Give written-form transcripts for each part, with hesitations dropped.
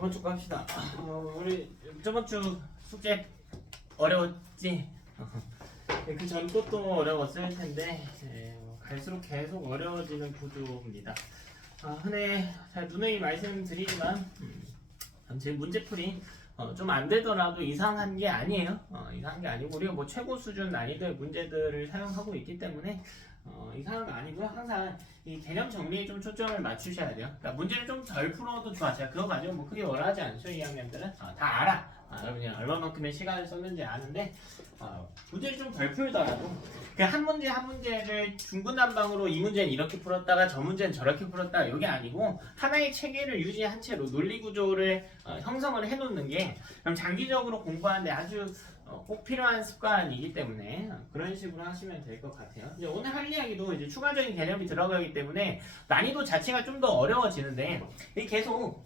저번 주 갑시다. 우리 저번 주 숙제 어려웠지? 그 전 것도 어려웠을 텐데 갈수록 계속 어려워지는 구조입니다. 흔히 잘 누누이 말씀드리지만 제 문제풀이 좀 안 되더라도 이상한 게 아니에요. 이상한 게 아니고 우리가 뭐 최고 수준 난이도의 문제들을 사용하고 있기 때문에 이상한 거 아니고요. 항상 이 개념 정리에 좀 초점을 맞추셔야 돼요. 그러니까 문제를 좀 덜 풀어도 좋아. 제가 그거 가지고 뭐 크게 원하지 않죠. 2학년들은 다 알아. 여러분이 얼마만큼의 시간을 썼는지 아는데 문제를 좀 덜 풀더라도 그 한 문제 한 문제를 중구난방으로 이 문제는 이렇게 풀었다가 저 문제는 저렇게 풀었다가 이게 아니고 하나의 체계를 유지한 채로 논리 구조를 형성을 해놓는 게 그럼 장기적으로 공부하는데 아주 꼭 필요한 습관이기 때문에 그런 식으로 하시면 될 것 같아요. 이제 오늘 할 이야기도 이제 추가적인 개념이 들어가기 때문에 난이도 자체가 좀 더 어려워지는데 이게 계속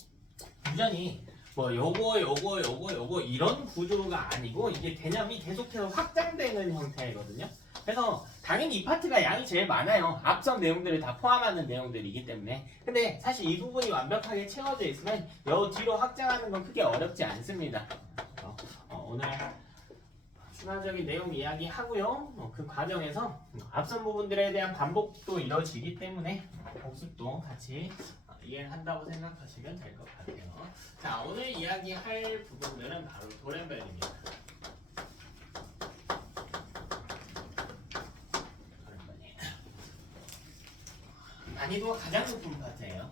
유전이 뭐 요거 이런 구조가 아니고 이게 개념이 계속해서 확장되는 형태거든요. 그래서 당연히 이 파트가 양이 제일 많아요. 앞선 내용들을 다 포함하는 내용들이기 때문에. 근데 사실 이 부분이 완벽하게 채워져 있으면 요 뒤로 확장하는 건 크게 어렵지 않습니다. 오늘 추가적인 내용 이야기하고요. 그 과정에서 앞선 부분들에 대한 반복도 이루어지기 때문에 복습도 같이 이해를 한다고 생각하시면 될 것 같아요. 자, 오늘 이야기할 부분들은 바로 돌연변입니다. 난이도가 가장 높은 파트예요.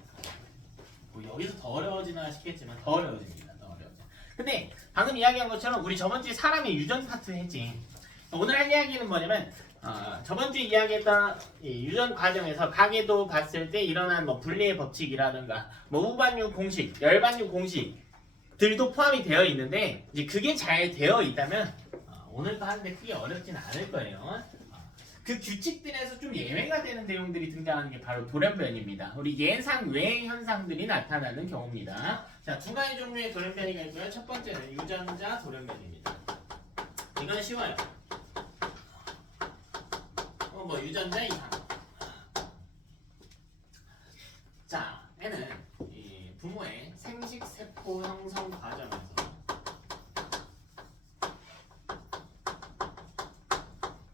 뭐 여기서 더 어려워지나 싶겠지만 더 어려워집니다. 더 어려워져. 근데 방금 이야기한 것처럼 우리 저번 주에 사람의 유전 파트 했지. 오늘 할 이야기는 뭐냐면 저번 주에 이야기했던 이 유전 과정에서 가계도 봤을 때 일어난 뭐 분리의 법칙이라든가 뭐 우반유 공식, 열반유 공식들도 포함이 되어 있는데 이제 그게 잘 되어 있다면 오늘도 하는데 크게 어렵진 않을 거예요. 그 규칙들에서 좀 예외가 되는 내용들이 등장하는 게 바로 돌연변입니다. 우리 예상 외의 현상들이 나타나는 경우입니다. 자, 두 가지 종류의 돌연변이가 있고요. 첫 번째는 유전자 돌연변입니다. 이건 쉬워요. 뭐 유전자 이상. 자, 얘는 이 부모의 생식 세포 형성 과정에서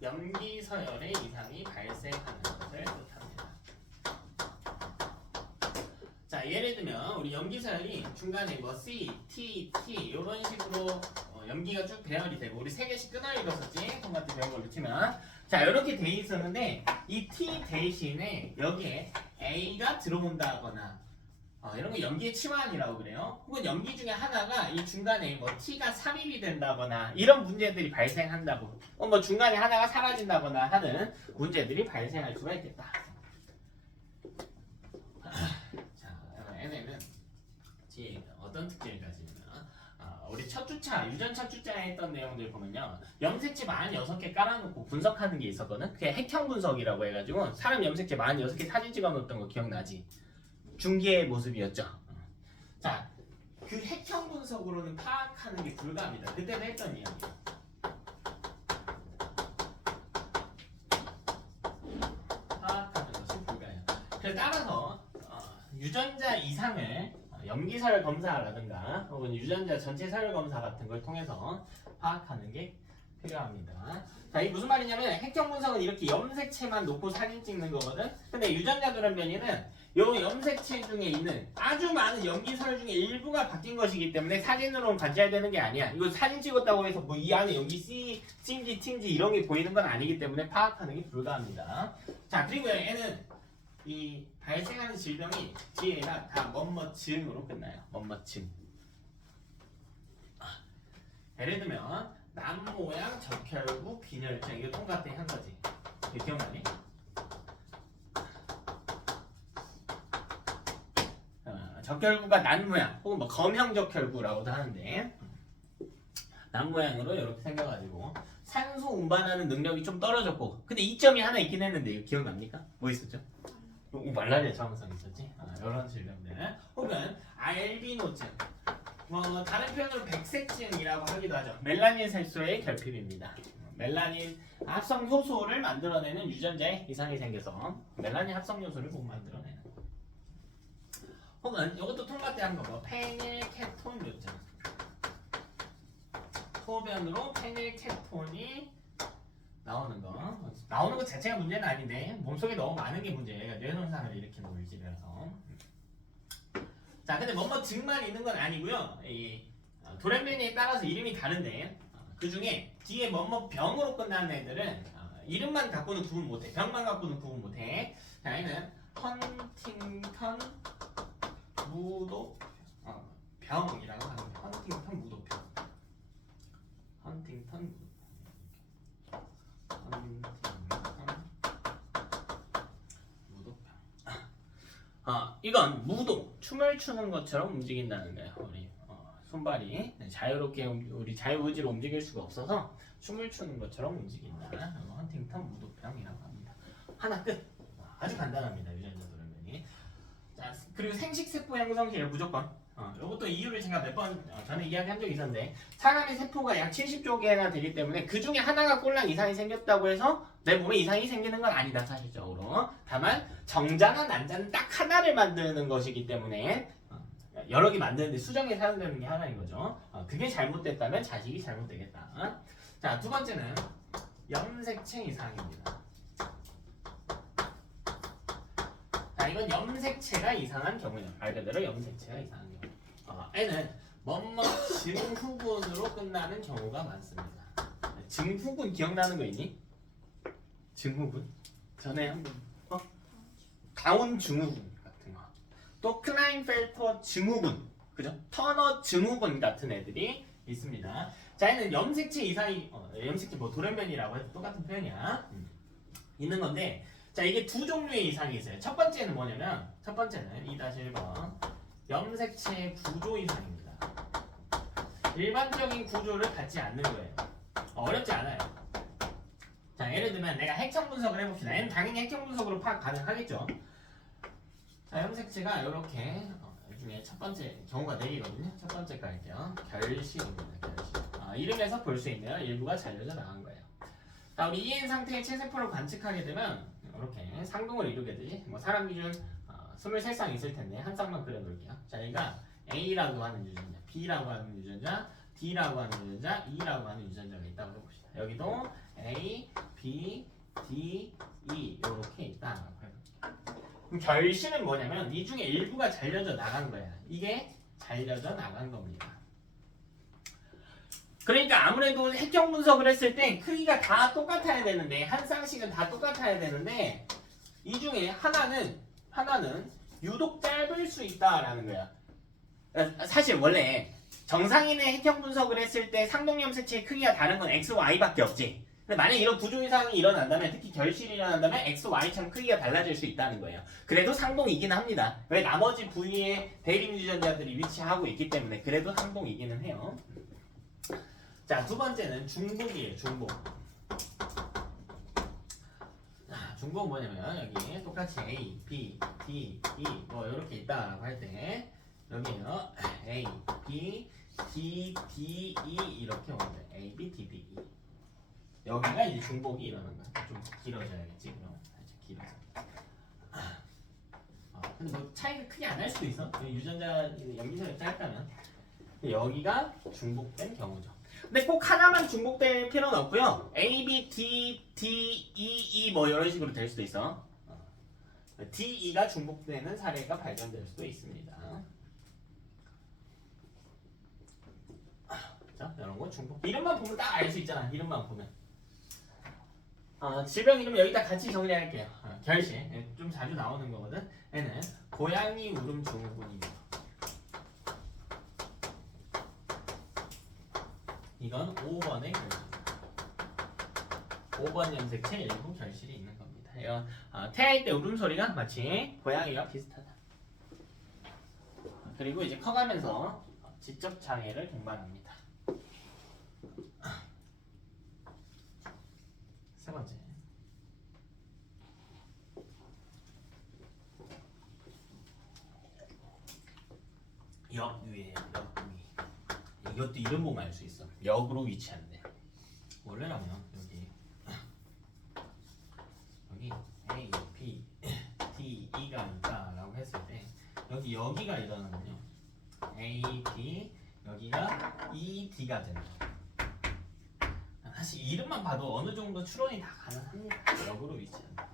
염기 서열의 이상이 발생하는 것을 뜻합니다. 자, 예를 들면 우리 염기 서열이 중간에 뭐 C, T, T 이런 식으로 염기가 쭉 배열이 되고 우리 3개씩 끊어 읽었었지? 통과때 배운 걸로 치면 자, 이렇게 돼 있었는데 이 T 대신에 여기에 A가 들어온다거나 이런 거 염기의 치환이라고 그래요. 혹은 염기 중에 하나가 이 중간에 뭐 T가 삽입이 된다거나 이런 문제들이 발생한다고. 뭐 중간에 하나가 사라진다거나 하는 문제들이 발생할 수가 있겠다. 자, 얘네는 뒤에 어떤 특징을 가지냐면 우리 첫 주차, 유전 첫 주차에 했던 내용들 보면요. 염색체 46개 깔아놓고 분석하는 게 있었거든. 그게 핵형 분석이라고 해가지고 사람 염색체 46개 사진 찍어놓았던 거 기억나지? 중기의 모습이었죠. 자, 그 핵형 분석으로는 파악하는 게 불가합니다. 그때도 했던 이야기예요. 파악하는 것이 불가해요. 그래서 따라서 유전자 이상을 염기서열 검사라든가 혹은 유전자 전체 서열 검사 같은 걸 통해서 파악하는 게 필요합니다. 자, 이게 무슨 말이냐면 핵형 분석은 이렇게 염색체만 놓고 사진 찍는 거거든. 근데 유전자 돌연변이는 요 염색체 중에 있는 아주 많은 염기서열 중에 일부가 바뀐 것이기 때문에 사진으로는 관찰되는 게 아니야. 이거 사진 찍었다고 해서 뭐 이 안에 여기 C, C인지 T인지 이런 게 보이는 건 아니기 때문에 파악하는 게 불가합니다. 자, 그리고 얘는 이 발생하는 질병이 뒤에가 다 뭐뭐증으로 끝나요. 뭐뭐증. 예를 들면 남모양 적혈구 빈혈증 이거 통과 때 한 거지. 이거 기억나니? 적혈구가 난모양 혹은 뭐 검형 적혈구라고도 하는데 난모양으로 이렇게 생겨가지고 산소 운반하는 능력이 좀 떨어졌고 근데 이점이 하나 있긴 했는데 이거 기억납니까? 뭐 있었죠? 말라리아 저항성 있었지? 이런 질병들 혹은 알비노증 뭐 다른 표현으로 백색증이라고 하기도 하죠. 멜라닌 색소의 결핍입니다. 멜라닌 합성 효소를 만들어내는 유전자에 이상이 생겨서 멜라닌 합성 요소를 못 만들어내는 혹은 이것도 통과대한 거 뭐 페닐케톤 요자 소변으로 페닐케톤이 나오는 거 자체가 문제는 아닌데 몸속에 너무 많은 게 문제예요. 뇌손상을 일으키는 물질이라서. 자, 근데 뭐뭐 증만 있는 건 아니고요. 이 돌연변이에 따라서 이름이 다른데 그 중에 뒤에 뭐뭐 병으로 끝나는 애들은 이름만 갖고는 구분 못해. 병만 갖고는 구분 못해. 자, 얘는 헌팅턴 무도 병이라고 하는 거예요. 헌팅턴 무도병. 헌팅턴 무도병. 이건 무도, 춤을 추는 것처럼 움직인다는 거예요. 우리 손발이 자유롭게 우리 자유의지로 움직일 수가 없어서 춤을 추는 것처럼 움직인다. 헌팅턴 무도병이라고 합니다. 하나 끝. 아주 간단합니다. 유전자 돌연변이. 자, 그리고 생식세포 형성실 무조건. 이것도 이유를 제가 몇 번 전에 이야기한 적이 있었는데 사람의 세포가 약 70조 개나 되기 때문에 그 중에 하나가 꼴랑 이상이 생겼다고 해서 내 몸에 이상이 생기는 건 아니다 사실적으로. 다만 정자나 난자는 딱 하나를 만드는 것이기 때문에 여러 개 만드는데 수정에 사용되는 게 하나인 거죠. 그게 잘못됐다면 자식이 잘못되겠다. 자, 두 번째는 염색체 이상입니다. 자, 이건 염색체가 이상한 경우예요. 말 그대로 염색체가 이상한 경우. 애는 뭐뭐 증후군으로 끝나는 경우가 많습니다. 증후군 기억나는 거 있니? 증후군? 전에 한번 다운 증후군 같은 거. 또 클라인펠터 증후군, 그죠? 터너 증후군 같은 애들이 있습니다. 자, 얘는 염색체 이상이 염색체 뭐 돌연변이라고 해도 똑같은 표현이야. 있는 건데, 자, 이게 두 종류의 이상이 있어요. 첫 번째는 뭐냐면, 첫 번째는 2-1번 염색체 구조 이상입니다. 일반적인 구조를 갖지 않는 거예요. 어렵지 않아요. 자, 예를 들면 내가 핵형 분석을 해봅시다. 얘는 당연히 핵형 분석으로 파악 가능하겠죠. 자, 염색체가 이렇게 이 중에 첫 번째 경우가 4개거든요. 첫 번째 갈게요. 결실입니다. 결실. 이름에서 볼 수 있네요. 일부가 잘려져 나간 거예요. 자, 우리 EN 상태의 체세포를 관측하게 되면 이렇게 상동을 이루게 되지. 뭐 사람 기준 23쌍 있을 텐데 한 쌍만 그려놓을게요. 자, 여기가 A라고 하는 유전자, B라고 하는 유전자, D라고 하는 유전자, E라고 하는 유전자가 있다고 해봅시다. 여기도 A, B, D, E 이렇게 있다라고 해볼게요. 그럼 결실은 뭐냐면 이 중에 일부가 잘려져 나간 거야. 이게 잘려져 나간 겁니다. 그러니까 아무래도 핵형 분석을 했을 때 크기가 다 똑같아야 되는데 한 쌍씩은 다 똑같아야 되는데 이 중에 하나는 유독 짧을 수 있다라는 거야. 사실 원래 정상인의 핵형 분석을 했을 때 상동염색체의 크기가 다른 건 X, Y밖에 없지. 근데 만약 이런 구조 이상이 일어난다면 특히 결실이 일어난다면 X, Y처럼 크기가 달라질 수 있다는 거예요. 그래도 상동이기는 합니다. 왜 나머지 부위에 대립 유전자들이 위치하고 있기 때문에 그래도 상동이기는 해요. 자, 두 번째는 중복이에요. 중복. 중복은 뭐냐면 여기 똑같이 A, B, D, E 뭐 이렇게 있다라고 할 때 여기에요. A, B, D, D, E 이렇게 오면 돼. A, B, D, D, E. 여기가 이제 중복이 일어나는 거야. 좀 길어져야겠지. 그럼 살짝 길어져. 근데 뭐 차이가 크게 안 날 수도 있어. 유전자 염기성이 짧다면. 여기가 중복된 경우죠. 근데 꼭 하나만 중복될 필요는 없고요. A, B, D, D, E, E 뭐 이런 식으로 될 수도 있어. D, E가 중복되는 사례가 발견될 수도 있습니다. 자, 이런 거 중복. 이름만 보면 딱 알 수 있잖아. 이름만 보면. 질병 이름 여기다 같이 정리할게요. 결실. 좀 자주 나오는 거거든. 얘는 고양이 울음 증후군입니다. 이건 5번의 결실. 5번 염색체 일부 결실이 있는 겁니다. 이건 태아일 때 울음소리가 마치 고양이와 비슷하다. 그리고 이제 커가면서 지적 장애를 동반합니다. 세 번째. 역위예요. 역위. 이것도 이름 보면 알 수 있어. 역으로 위치한대. 원래라면 여기 A, B, D, E가 있다라고 했을 때 여기 특히 여기가 이러는군요. A, B 여기가 E, D가 된다. 사실 이름만 봐도 어느 정도 추론이 다 가능합니다. 역으로 위치한다.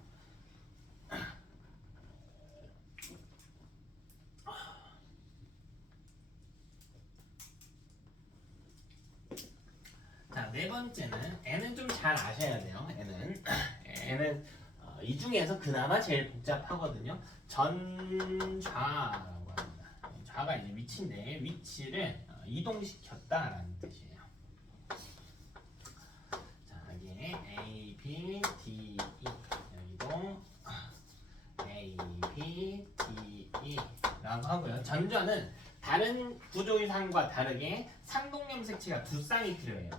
자, 네 번째는 N은 좀 잘 아셔야 돼요. N은 이 중에서 그나마 제일 복잡하거든요. 전좌라고 합니다. 좌가 이제 위치인데 위치를 이동시켰다라는 뜻이에요. 자, 여기 A, B, D, E 여기도 A, B, D, E라고 하고요. 전좌는 다른 구조이상과 다르게 상동염색체가 두 쌍이 필요해요.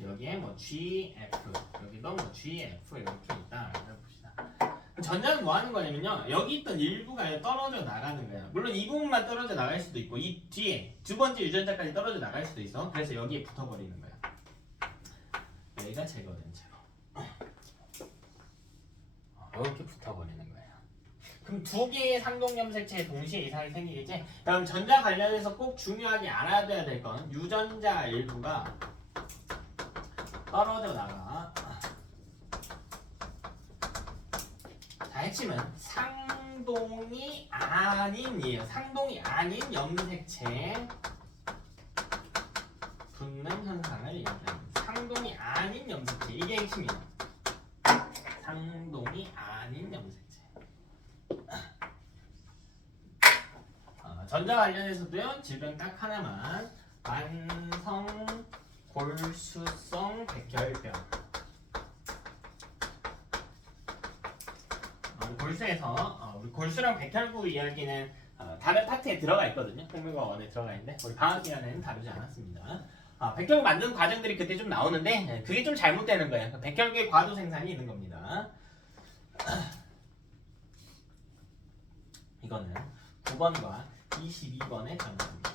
여기에 뭐 G, F, 여기도 뭐 G, F 이렇게 있다. 봅시다. 전자는 뭐 하는 거냐면요. 여기 있던 일부가 떨어져 나가는 거야. 물론 이 부분만 떨어져 나갈 수도 있고 이 뒤에 두 번째 유전자까지 떨어져 나갈 수도 있어. 그래서 여기에 붙어버리는 거야. 여기가 제거된 채로. 이렇게 붙어버리는 거예요. 그럼 두 개의 상동염색체에 동시에 이상이 생기겠지? 그럼 전자 관련해서 꼭 중요하게 알아둬야 될 건 유전자 일부가 떨어져 나가. 자, 핵심은 상동이 아닌이에요. 상동이 아닌 염색체에 붙는 현상을 얘기합니다. 상동이 아닌 염색체, 이게 핵심이에요. 상동이 아닌 염색체. 전자 관련해서도요. 질병 딱 하나만. 만성 골수성 백혈병. 골수에서 우리 골수랑 백혈구 이야기는 다른 파트에 들어가 있거든요. 생물과학원에 들어가 있는데 우리 방학 기간에는 다루지 않았습니다. 백혈구 만드는 과정들이 그때 좀 나오는데 그게 좀 잘못되는 거예요. 백혈구의 과도 생산이 있는 겁니다. 이거는 9번과 22번의 점수입니다.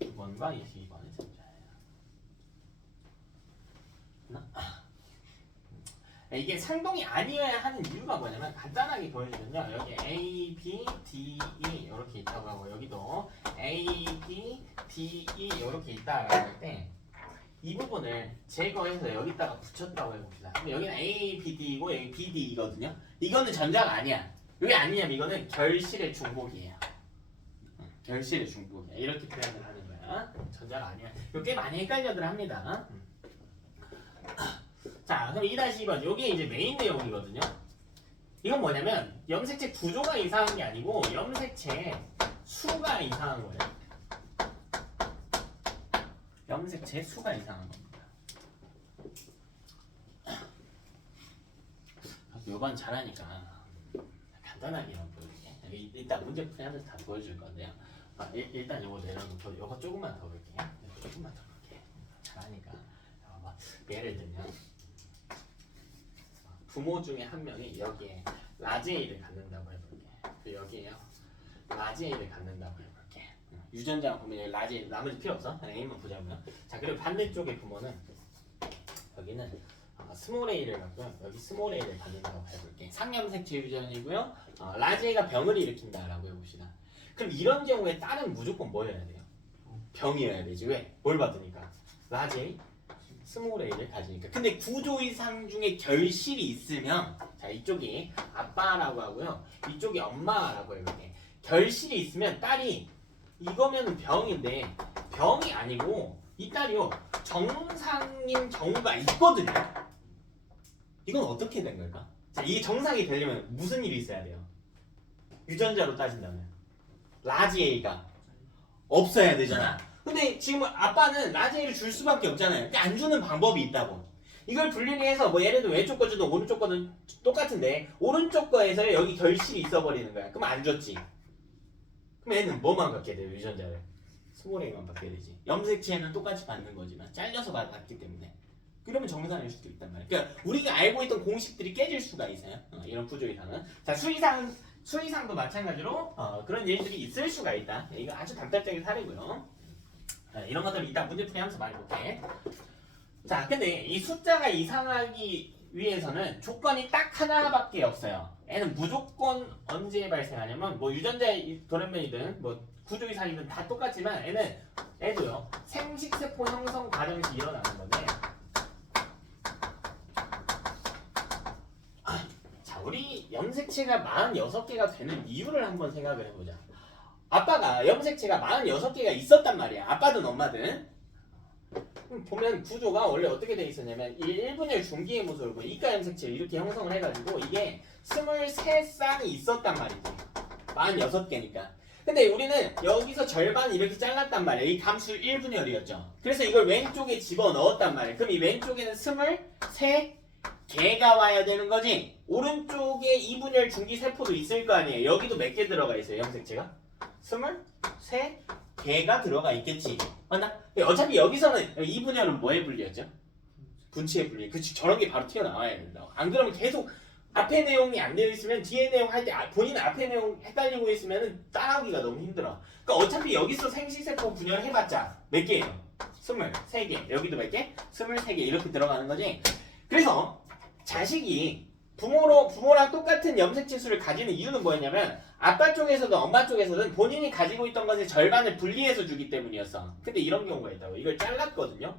9번과 22번의 점수예요. 이게 상동이 아니어야 하는 이유가 뭐냐면 간단하게 보여주면요. 여기 A, B, D, E 이렇게 있다고 하고 여기도 A, B, D, E 이렇게 있다고 할 때 이 부분을 제거해서 여기다가 붙였다고 해봅시다. 그럼 여기는 A, B, D이고 여기 B, D이거든요. 이거는 전자가 아니야. 왜 아니냐면 이거는 결실의 중복이에요. 결실의 중복이야. 이렇게 표현을 하는 거야. 전자가 아니야. 이거 꽤 많이 헷갈려들 합니다. 자, 그럼 2-2번. 요게 이제 메인 내용이거든요. 이건 뭐냐면 염색체 구조가 이상한 게 아니고 염색체 수가 이상한 거예요. 염색체 수가 이상한 겁니다. 요번 잘하니까 간단하게 한번 보여줄게. 일단 문제풀이 하면서 다 보여줄 건데요. 일단 요거 내려놓고 요거 조금만 더 볼게요. 조금만 더 볼게요. 잘하니까. 예를 들면 부모 중에 한 명이 여기에 라지 A를 갖는다고 해볼게. 여기에요. 라지 A를 갖는다고 해볼게. 유전자 보면 여기 라지 A, 나머지 필요 없어. A만 보자고요. 자, 그리고 반대쪽의 부모는 여기는 스몰 A를 갖고요. 여기 스몰 A를 갖는다고 해볼게. 상염색체 유전이고요. 라지 A가 병을 일으킨다라고 해봅시다. 그럼 이런 경우에 딸은 무조건 뭐여야 돼요? 병이어야 되지. 왜? 뭘 받으니까? 라지 A, 스몰 A를 가지니까. 근데 구조 이상 중에 결실이 있으면 자, 이쪽이 아빠라고 하고요. 이쪽이 엄마라고 해볼게. 결실이 있으면 딸이 이거면 병인데 병이 아니고 이 딸이요. 정상인 경우가 있거든요. 이건 어떻게 된 걸까? 자, 이게 정상이 되려면 무슨 일이 있어야 돼요? 유전자로 따진다면 라지 A가 없어야 되잖아. 근데 지금 아빠는 라지 A를 줄 수밖에 없잖아요. 근데 안 주는 방법이 있다고. 이걸 분리를 해서 뭐 예를 들어 왼쪽 거든 오른쪽 거든 똑같은데 오른쪽 거에서 여기 결실이 있어 버리는 거야. 그럼 안 줬지. 그럼 얘는 뭐만 갖게 돼요? 유전자를 스몰 A만 받게 되지. 염색체는 똑같이 받는 거지만 잘려서 받기 때문에 그러면 정상일 수도 있단 말이야. 그러니까 우리가 알고 있던 공식들이 깨질 수가 있어요. 이런 구조 이상은. 자, 수이상도 마찬가지로 그런 일들이 있을 수가 있다. 이거 아주 단편적인 사례고요. 이런 것들 이따 문제풀이 하면서 많이 볼게. 자, 근데 이 숫자가 이상하기 위에서는 조건이 딱 하나밖에 없어요. 얘는 무조건 언제 발생하냐면 뭐 유전자의 돌연변이든 뭐 구조 이상이든 다 똑같지만 얘도요 생식세포 형성 과정 시 일어나는 건데 자 우리 염색체가 46개가 되는 이유를 한번 생각을 해보자. 아빠가 염색체가 46개가 있었단 말이야. 아빠든 엄마든. 보면 구조가 원래 어떻게 돼 있었냐면 1분열 중기의 모습을 보면 이가 염색체를 이렇게 형성을 해가지고 이게 23쌍이 있었단 말이지. 46개니까. 근데 우리는 여기서 절반 이렇게 잘랐단 말이야. 이 감수 1분열이었죠. 그래서 이걸 왼쪽에 집어넣었단 말이야. 그럼 이 왼쪽에는 23개가 와야 되는 거지. 오른쪽에 2분열 중기 세포도 있을 거 아니에요. 여기도 몇 개 들어가 있어요, 염색체가? 23개가 들어가 있겠지. 맞나? 어차피 여기서는 2분열은 뭐의 분리였죠? 분치의 분리. 그치, 저런 게 바로 튀어나와야 된다고. 안 그러면 계속 앞에 내용이 안 되어 있으면 뒤에 내용 할 때 본인 앞에 내용 헷갈리고 있으면 따라오기가 너무 힘들어. 그러니까 어차피 여기서 생식세포 분열 해봤자 몇 개예요? 23개. 여기도 몇 개? 23개 이렇게 들어가는 거지. 그래서 자식이 부모랑 똑같은 염색체 수를 가지는 이유는 뭐였냐면 아빠 쪽에서든 엄마 쪽에서든 본인이 가지고 있던 것의 절반을 분리해서 주기 때문이었어. 근데 이런 경우가 있다고. 이걸 잘랐거든요.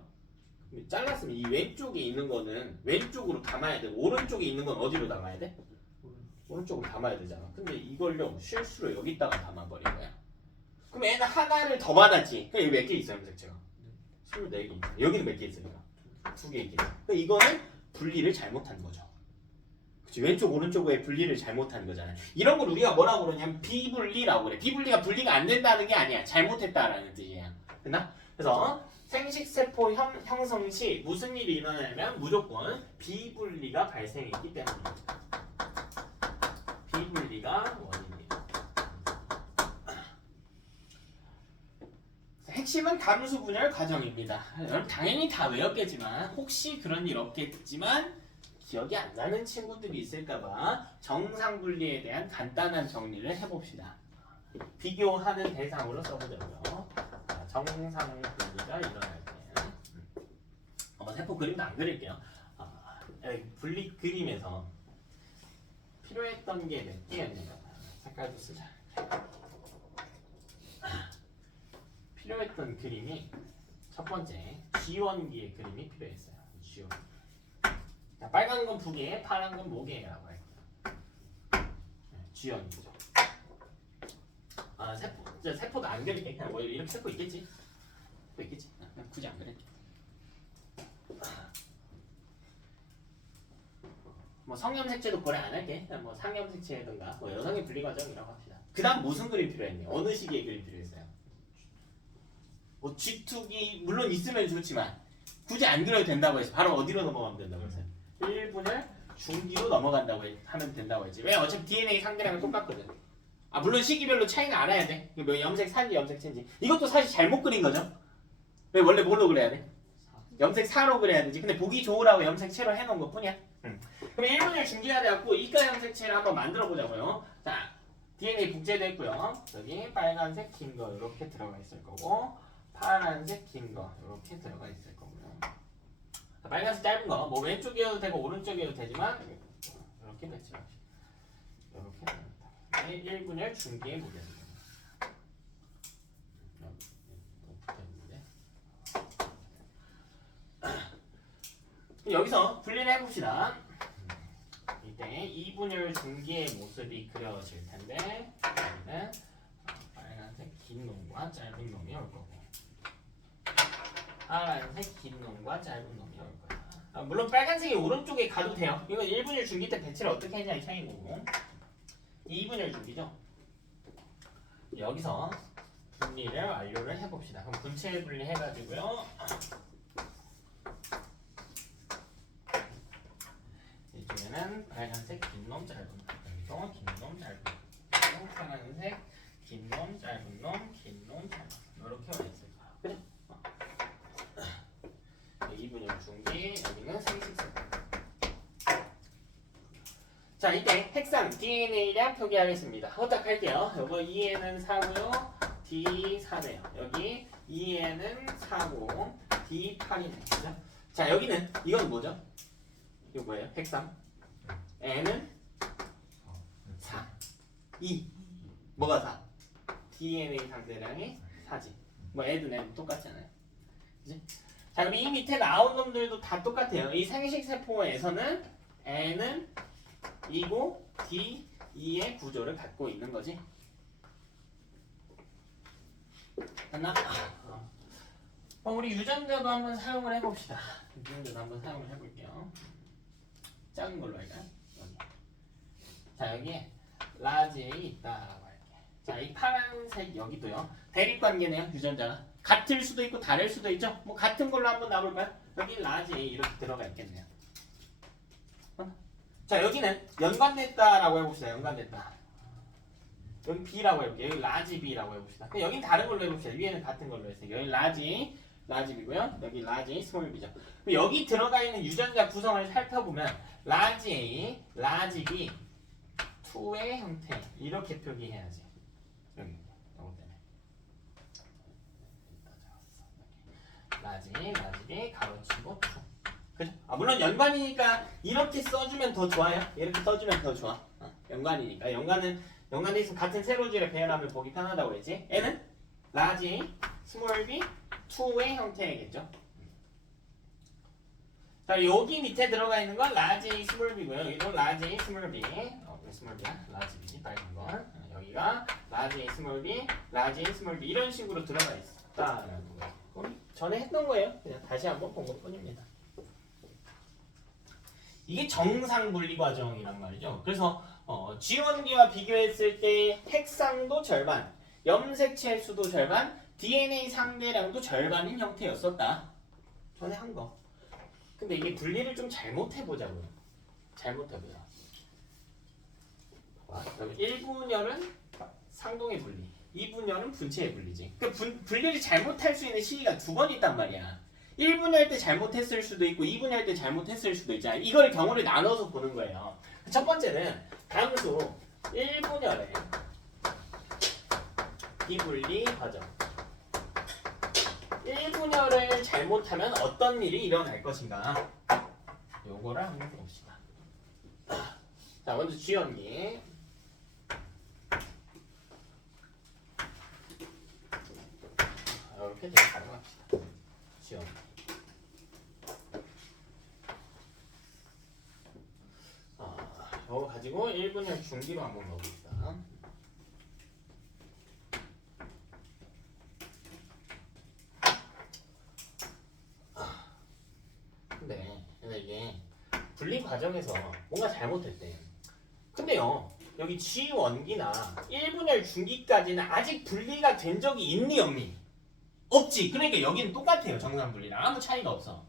잘랐으면 이 왼쪽에 있는 거는 왼쪽으로 담아야 되고 오른쪽에 있는 건 어디로 담아야 돼? 오른쪽으로 담아야 되잖아. 근데 이걸요 실수로 여기다가 담아버린 거야. 그럼 얘는 하나를 더 받았지. 그럼 여기 몇 개 있어 염색체가? 24개 있어. 여기는 몇 개 있으니까? 2개 있겠지. 그럼 이거는 분리를 잘못한 거죠. 그치? 왼쪽 오른쪽의 분리를 잘못한 거잖아요. 이런 걸 우리가 뭐라고 그러냐면 비분리라고 그래. 비분리가 분리가 안 된다는 게 아니야. 잘못했다라는 뜻이야. 됐나? 그래서 생식세포 형성 시 무슨 일이 일어나냐면 무조건 비분리가 발생했기 때문입니다. 비분리가 원인입니다. 핵심은 감수 분열 과정입니다. 여러분 당연히 다 외웠겠지만 혹시 그런 일 없겠지만 기억이 안 나는 친구들이 있을까봐 정상 분리에 대한 간단한 정리를 해봅시다. 비교하는 대상으로 써보자고요. 정상 분리가 일어날 때는 세포 그림도 안 그릴게요. 분리 그림에서 필요했던 게 몇 개였냐면 색깔도 쓰자. 필요했던 그림이 첫 번째 G1기의 그림이 필요했어요. G1. 자, 빨간 건 부계, 파란 건 모계라고 할게요. G1기죠. 세포도 안 그릴게. 그냥 뭐 이렇게 세포 있겠지? 세포 있겠지? 그냥 굳이 안 그릴게. 뭐 성염색체도 고려 안 할게. 그냥 뭐 상염색체든가 뭐 여성의 분리 과정이라고 합시다. 그 다음 무슨 그림 필요했니? 어느 시기의 그림 필요했어요? 뭐 G2기 물론 있으면 좋지만 굳이 안 그려도 된다고 해서 바로 어디로 넘어가면 된다고 해서 1분을 중기로 넘어간다고 하면 된다고 했지. 왜? 어차피 DNA 상대량은 똑같거든. 물론 시기별로 차이는 알아야 돼. 뭐 염색 4인지 염색 10인지. 이것도 사실 잘못 그린 거죠. 왜 원래 뭘로 그려야 돼? 염색 4로 그려야 되지. 근데 보기 좋으라고 염색 7로 해놓은 것 뿐이야. 그럼 1분을 중기가 돼갖고 이가 염색체를 한번 만들어 보자고요. 자, DNA 복제됐고요. 여기 빨간색 긴 거 이렇게 들어가 있을 거고 파란색 긴 거 이렇게 들어가 있을 거고요. 자, 빨간색 짧은 거 뭐 왼쪽이어도 되고 오른쪽이어도 되지만 이렇게 배치 합시다. 이렇게 1분열 중기의 무게입니다. 여기서 분리를 해봅시다. 이때 2분열 중기의 모습이 그려질 텐데 여기는 빨간색 긴 놈과 짧은 놈이 올 거고 파란색 긴 놈과 짧은 놈이 올 거야. 물론 빨간색이 오른쪽에 가도 돼요. 이건 1분열 중기 때 배치를 어떻게 했냐 이 차이고 2분열 중기죠. 여기서 분리를 완료를 해봅시다. 그럼 분체 분리 해가지고요. 이쪽에는 빨간색 긴 놈 짧은 놈, 여기서 긴 놈 짧은 놈, 파란색 긴 놈 짧은 놈, 긴 놈 짧은 놈 이렇게 와 있을 거야. 그래? 2분열 중기 여기는 생식세포. 자 이때 핵상 DNA량 표기하겠습니다. 호딱 할게요. 요거 2에는 4고요. D 4네요. 여기 2에는 4고 D 8이네. 그죠? 자 여기는 이건 뭐죠? 이거 뭐예요? 핵삼. N은 4. 2. 뭐가 4? DNA 상대량이 4지. 뭐 애도 N도 똑같잖아요. 그치? 자, 그럼 이 밑에 나온 놈들도 다 똑같아요. 이 생식 세포에서는 N은 2고 D, 2의 구조를 갖고 있는 거지. 됐나? 우리 유전자도 한번 사용을 해봅시다. 유전자도 한번 사용을 해볼게요. 작은 걸로 할까요? 여기. 자, 여기에 라지 A 있다라고 할게. 자, 이 파란색 여기도요. 대립관계네요. 유전자가 같을 수도 있고 다를 수도 있죠. 뭐 같은 걸로 한번 놔볼까요? 여기 라지 A 이렇게 들어가 있겠네요. 자, 여기는 연관됐다라고 해봅시다. 연관됐다. 여기 B라고 해볼게요. 여기 라지 B라고 해봅시다. 여긴 다른 걸로 해봅시다. 위에는 같은 걸로 했어요. 여기 라지 B고요. 여기 라지 스몰 B죠. 여기 들어가 있는 유전자 구성을 살펴보면 라지 A, 라지 B, 2의 형태 이렇게 표기해야지. 여기 이거 때문에 라지 B 가로치고 2. 그죠? 물론 연관이니까 이렇게 써주면 더 좋아요. 이렇게 써주면 더 좋아. 연관이니까 연관돼 있으면 같은 세로줄의 배열함을 보기 편하다고 그랬지. N은 라지 스몰 b 2의 형태이겠죠. 자, 여기 밑에 들어가 있는 건 라지 스몰 b고요. 여기도 라지 스몰 b. 스몰 b야. 라지 b 빨간 건. 여기가 라지 스몰 b, 라지 스몰 b 이런 식으로 들어가 있다라는 거예요. 전에 했던 거예요. 그냥 다시 한번 본 것뿐입니다. 이게 정상 분리 과정이란 말이죠. 그래서 G1기와 비교했을 때 핵상도 절반, 염색체 수도 절반, DNA 상대량도 절반인 형태였었다. 전에 한 거. 근데 이게 분리를 좀 잘못해보자고요. 잘못해보자. 그럼 1분열은 상동의 분리, 2분열은 분체의 분리지. 그러니까 분리를 잘못할 수 있는 시기가 두 번 있단 말이야. 1분열 때 잘못했을 수도 있고 2분열 때 잘못했을 수도 있잖아. 이걸 경우를 나눠서 보는 거예요. 첫 번째는 함수 1분열의 비분리 과정. 1분열을 잘못하면 어떤 일이 일어날 것인가? 요거를 한번 봅시다. 자, 먼저 G연기. 이렇게 되게 가능합시다. G연기. 이거 가지고 1분열 중기로 한번 넣어봅시다. 근데 이게 분리 과정에서 뭔가 잘못했대. 근데요, 여기 G원기나 1분열 중기까지는 아직 분리가 된 적이 있니 없니? 없지. 그러니까 여기는 똑같아요. 정상 분리랑 아무 차이가 없어.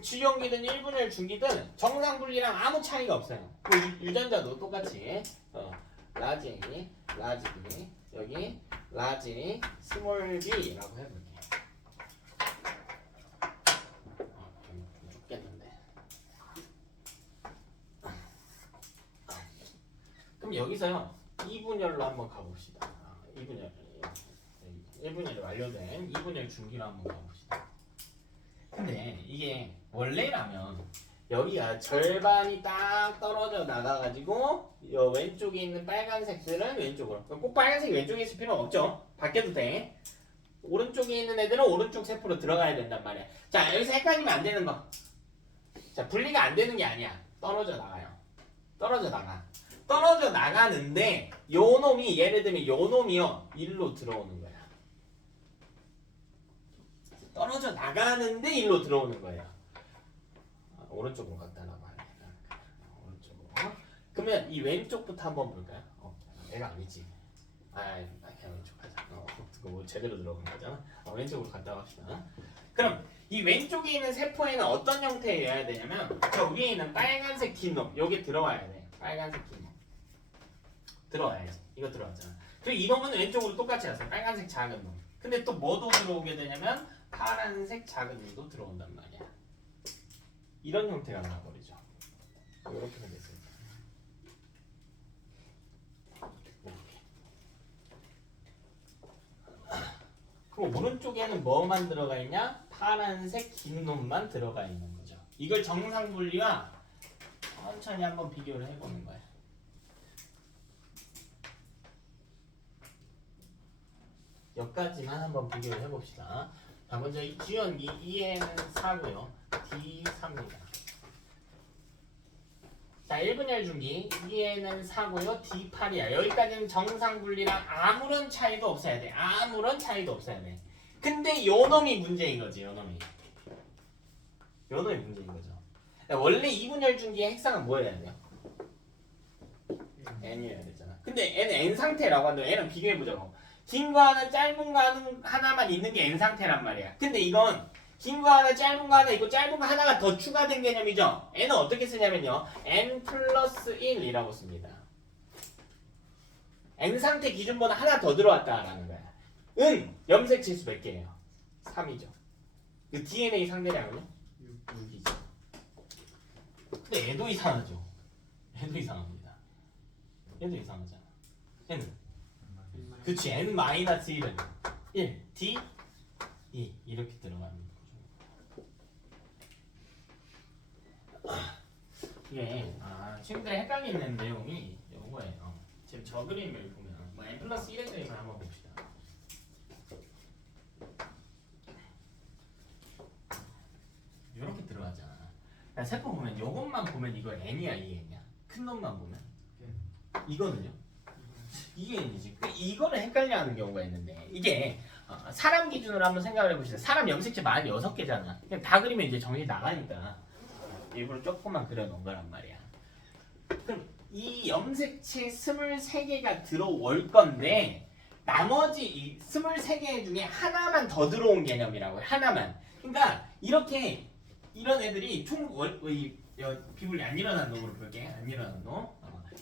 G연기든 1분열 중기든 정상 분리랑 아무 차이가 없어요. 유전자도 똑같이 라지 B, 여기 라지 스몰 b라고 해볼게요. 좀 좁겠는데. 그럼 여기서요 2분열로 한번 가봅시다. 1분열이 완료된 2분열 중기로 한번 가봅시다. 근데 이게 원래라면 여기가 절반이 딱 떨어져 나가가지고 요 왼쪽에 있는 빨간색들은 왼쪽으로, 꼭 빨간색이 왼쪽에 있을 필요는 없죠. 바뀌어도 돼. 오른쪽에 있는 애들은 오른쪽 세포로 들어가야 된단 말이야. 자, 여기서 헷갈리면 안 되는 거. 자, 분리가 안 되는 게 아니야. 떨어져 나가요. 떨어져 나가는데 요 놈이, 예를 들면 요 놈이요 일로 들어오는 거야. 떨어져 나가는데 일로 들어오는 거예요. 오른쪽으로 갖다라고 할게요. 오른쪽으로. 그러면 이 왼쪽부터 한번 볼까요? 얘가 아니지. 그냥 왼쪽 가자. 그거 뭐 제대로 들어간 거잖아. 왼쪽으로 갔다 갑시다. 그럼 이 왼쪽에 있는 세포에는 어떤 형태여야 되냐면 저 위에 있는 빨간색 긴 놈, 여기 들어와야 돼. 빨간색 긴 놈. 들어와야지. 이거 들어왔잖아. 그리고 이 놈은 왼쪽으로 똑같이 왔어요. 빨간색 작은 놈. 근데 또 뭐도 들어오게 되냐면 파란색 작은 놈도 들어온단 말이야. 이런 형태가 나와버리죠. 이렇게 생겼습니다. 이렇게. 그럼 오른쪽에는 뭐만 들어가 있냐? 파란색 긴 놈만 들어가 있는 거죠. 이걸 정상 분리와 천천히 한번 비교를 해보는 거야. 여기까지만 한번 비교를 해봅시다. 자, 먼저 이 주연기 2N은 4고요. D 3입니다. 자, 1분열 중기 2N은 4고요. D 8이야. 여기까지는 정상 분리랑 아무런 차이도 없어야 돼. 아무런 차이도 없어야 돼. 근데 요 놈이 문제인 거지. 요 놈이 문제인 거죠. 원래 2분열 중기의 핵상은 뭐여야 돼요? N이어야 되잖아. 근데 N은 N 상태라고 한다면 N은 비교해보자고. 긴 거 하나 짧은 거 하나만 있는 게 N 상태란 말이야. 근데 이건 긴 거 하나 짧은 거 하나 있고 짧은 거 하나가 더 추가된 개념이죠. N은 어떻게 쓰냐면요. N 플러스 1이라고 씁니다. N 상태 기준보다 하나 더 들어왔다라는 거야. 염색 치수 몇 개예요? 3이죠. 그 DNA 상대량은요? 6이죠. 근데 얘도 이상하죠. 얘도 이상합니다. 얘도 이상하잖아. 얘는 그치, n-1은 1, d, 2 이렇게 들어가는 거죠. 이게 친구들이 헷갈리는 내용이 요거예요. 지금 저 그림을 보면 뭐 n 플러스 1의 그림을 한번 봅시다. 이렇게 들어가잖아. 세포 보면 요것만 보면 이거 n이야, 2n이야? 큰 놈만 보면? 이거는요? 이게 N이지. 이거를 헷갈려하는 경우가 있는데 이게 사람 기준으로 한번 생각을 해보시죠. 사람 염색체 46개잖아. 그냥 다 그리면 이제 정신이 나가니까 일부러 조금만 그려놓은 거란 말이야. 그럼 이 염색체 23개가 들어올 건데 나머지 이 23개 중에 하나만 더 들어온 개념이라고요. 하나만. 그러니까 이렇게 이런 애들이 비불이 안 일어난 놈으로 볼게. 안 일어난 놈.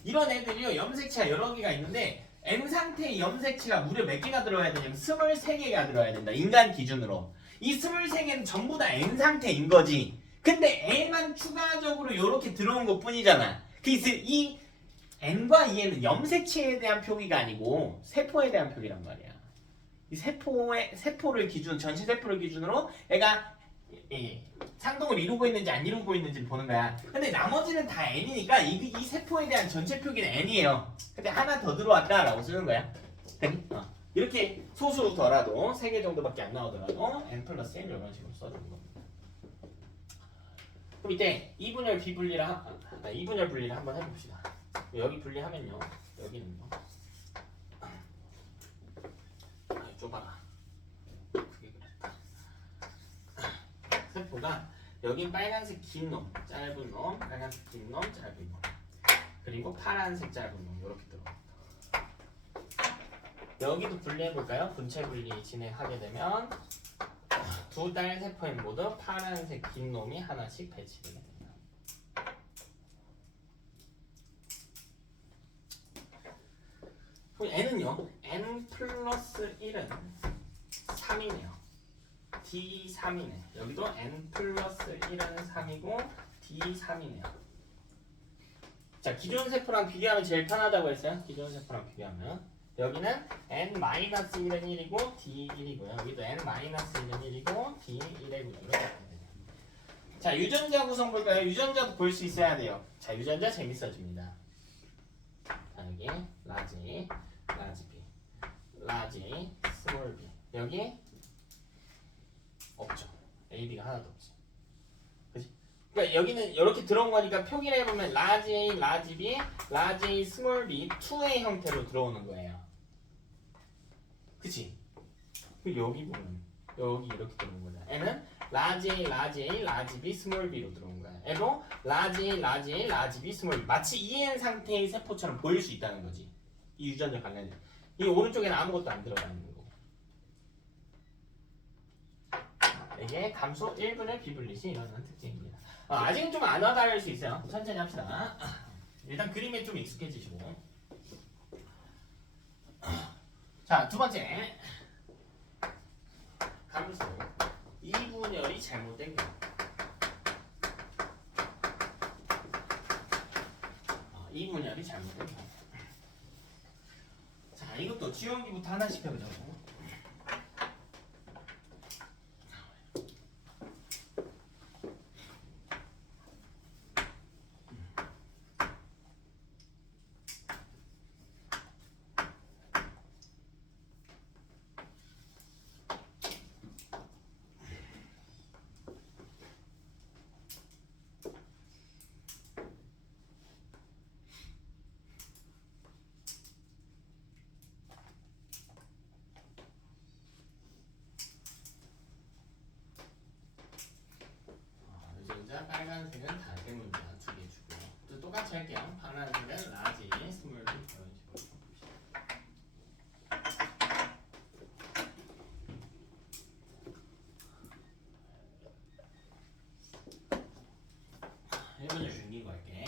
이런 애들이요. 염색체가 여러 개가 있는데 M 상태의 염색체가 무려 몇 개가 들어야 되냐면 23개가 들어야 된다. 인간 기준으로. 이 23개는 전부 다 N 상태인 거지. 근데 N만 추가적으로 이렇게 들어온 것 뿐이잖아. 그래서 이 N과 E는 염색체에 대한 표기가 아니고 세포에 대한 표기란 말이야. 이 세포를 기준, 전체 세포를 기준으로 애가 상동을 이루고 있는지 안 이루고 있는지를 보는 거야. 근데 나머지는 다 N이니까 이 세포에 대한 전체 표기는 N이에요. 근데 하나 더 들어왔다라고 쓰는 거야. 이렇게 소수더라도 3개 정도밖에 안 나오더라도 N 플러스 1 이런 식으로 써주는 겁니다. 그럼 이때 2분열 비분리를 2분열 분리를 한번 해봅시다. 여기 분리하면요. 여기는요. 좁아라. 세포가 여긴 빨간색 긴 놈, 짧은 놈, 빨간색 긴 놈, 짧은 놈, 그리고 파란색 짧은 놈 이렇게 들어갑니다. 여기도 분리해볼까요? 분체 분리 진행하게 되면 두 딸 세포엔 모두 파란색 긴 놈이 하나씩 배치되게 됩니다. 그럼 n은요? n 플러스 1은 3이네요. D 3이네. 여기도 n 플러스 1은 3이고 D 3이네요. 자, 기존 세포랑 비교하면 제일 편하다고 했어요. 기존 세포랑 비교하면 여기는 n 마이너스 1은 1이고 D 1이고요. 여기도 n 마이너스 1은 1이고 D 1이고요. 자, 유전자 구성 볼까요? 유전자도 볼 수 있어야 돼요. 자, 유전자 재밌어집니다. 자, 여기 라지 B, 라지 스몰 b. 여기 없죠. A, B가 하나도 없지. 그치? 그러니까 여기는 이렇게 들어온 거니까 표기를 해보면 라지 A, 라지 B, 라지 A, 스몰 b 2A 형태로 들어오는 거예요. 그치? 그리고 여기 보면 여기 이렇게 들어온 거잖아. N은 라지 A, 라지 A, 라지 B, 스몰 b로 들어온 거야. N도 라지 A, 라지 A, 라지 B, 스몰 b. 마치 EN 상태의 세포처럼 보일 수 있다는 거지. 이 유전자 관련해. 이 오른쪽에는 아무것도 안 들어가 있는 거고. 이게 감소 1분의 비분리시 이라는 특징입니다. 아직은 좀 안 와닿을 수 있어요. 천천히 합시다. 일단 그림에 좀 익숙해지시고. 자, 두 번째. 감소 2분열이 잘못된 경우. 2분열이 잘못된 경우. 자, 이것도 지원기부터 하나씩 해보자고. 할게요. 파란색은 라지, 스몰 B 이런 식으로 봅시다. 1번을 중긴 거 할게.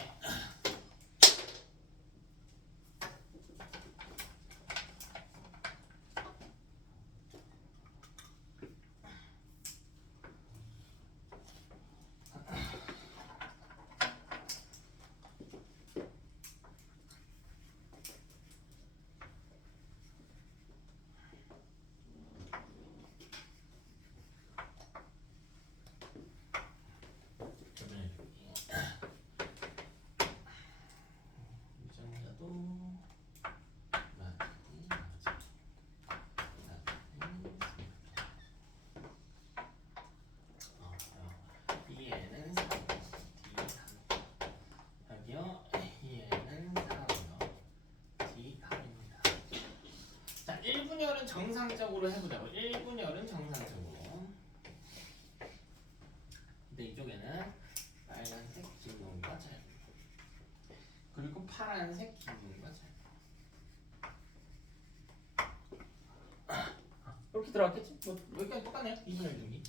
정상적으로 해보자고. 1분열은 정상적으로. 근데 이쪽에는 빨간색 긴 놈과 짧은 놈, 그리고 파란색 긴 놈과 짧은 놈. 이렇게 들어갔겠지? 뭐 여기까지 똑같네요. 2분열 중기.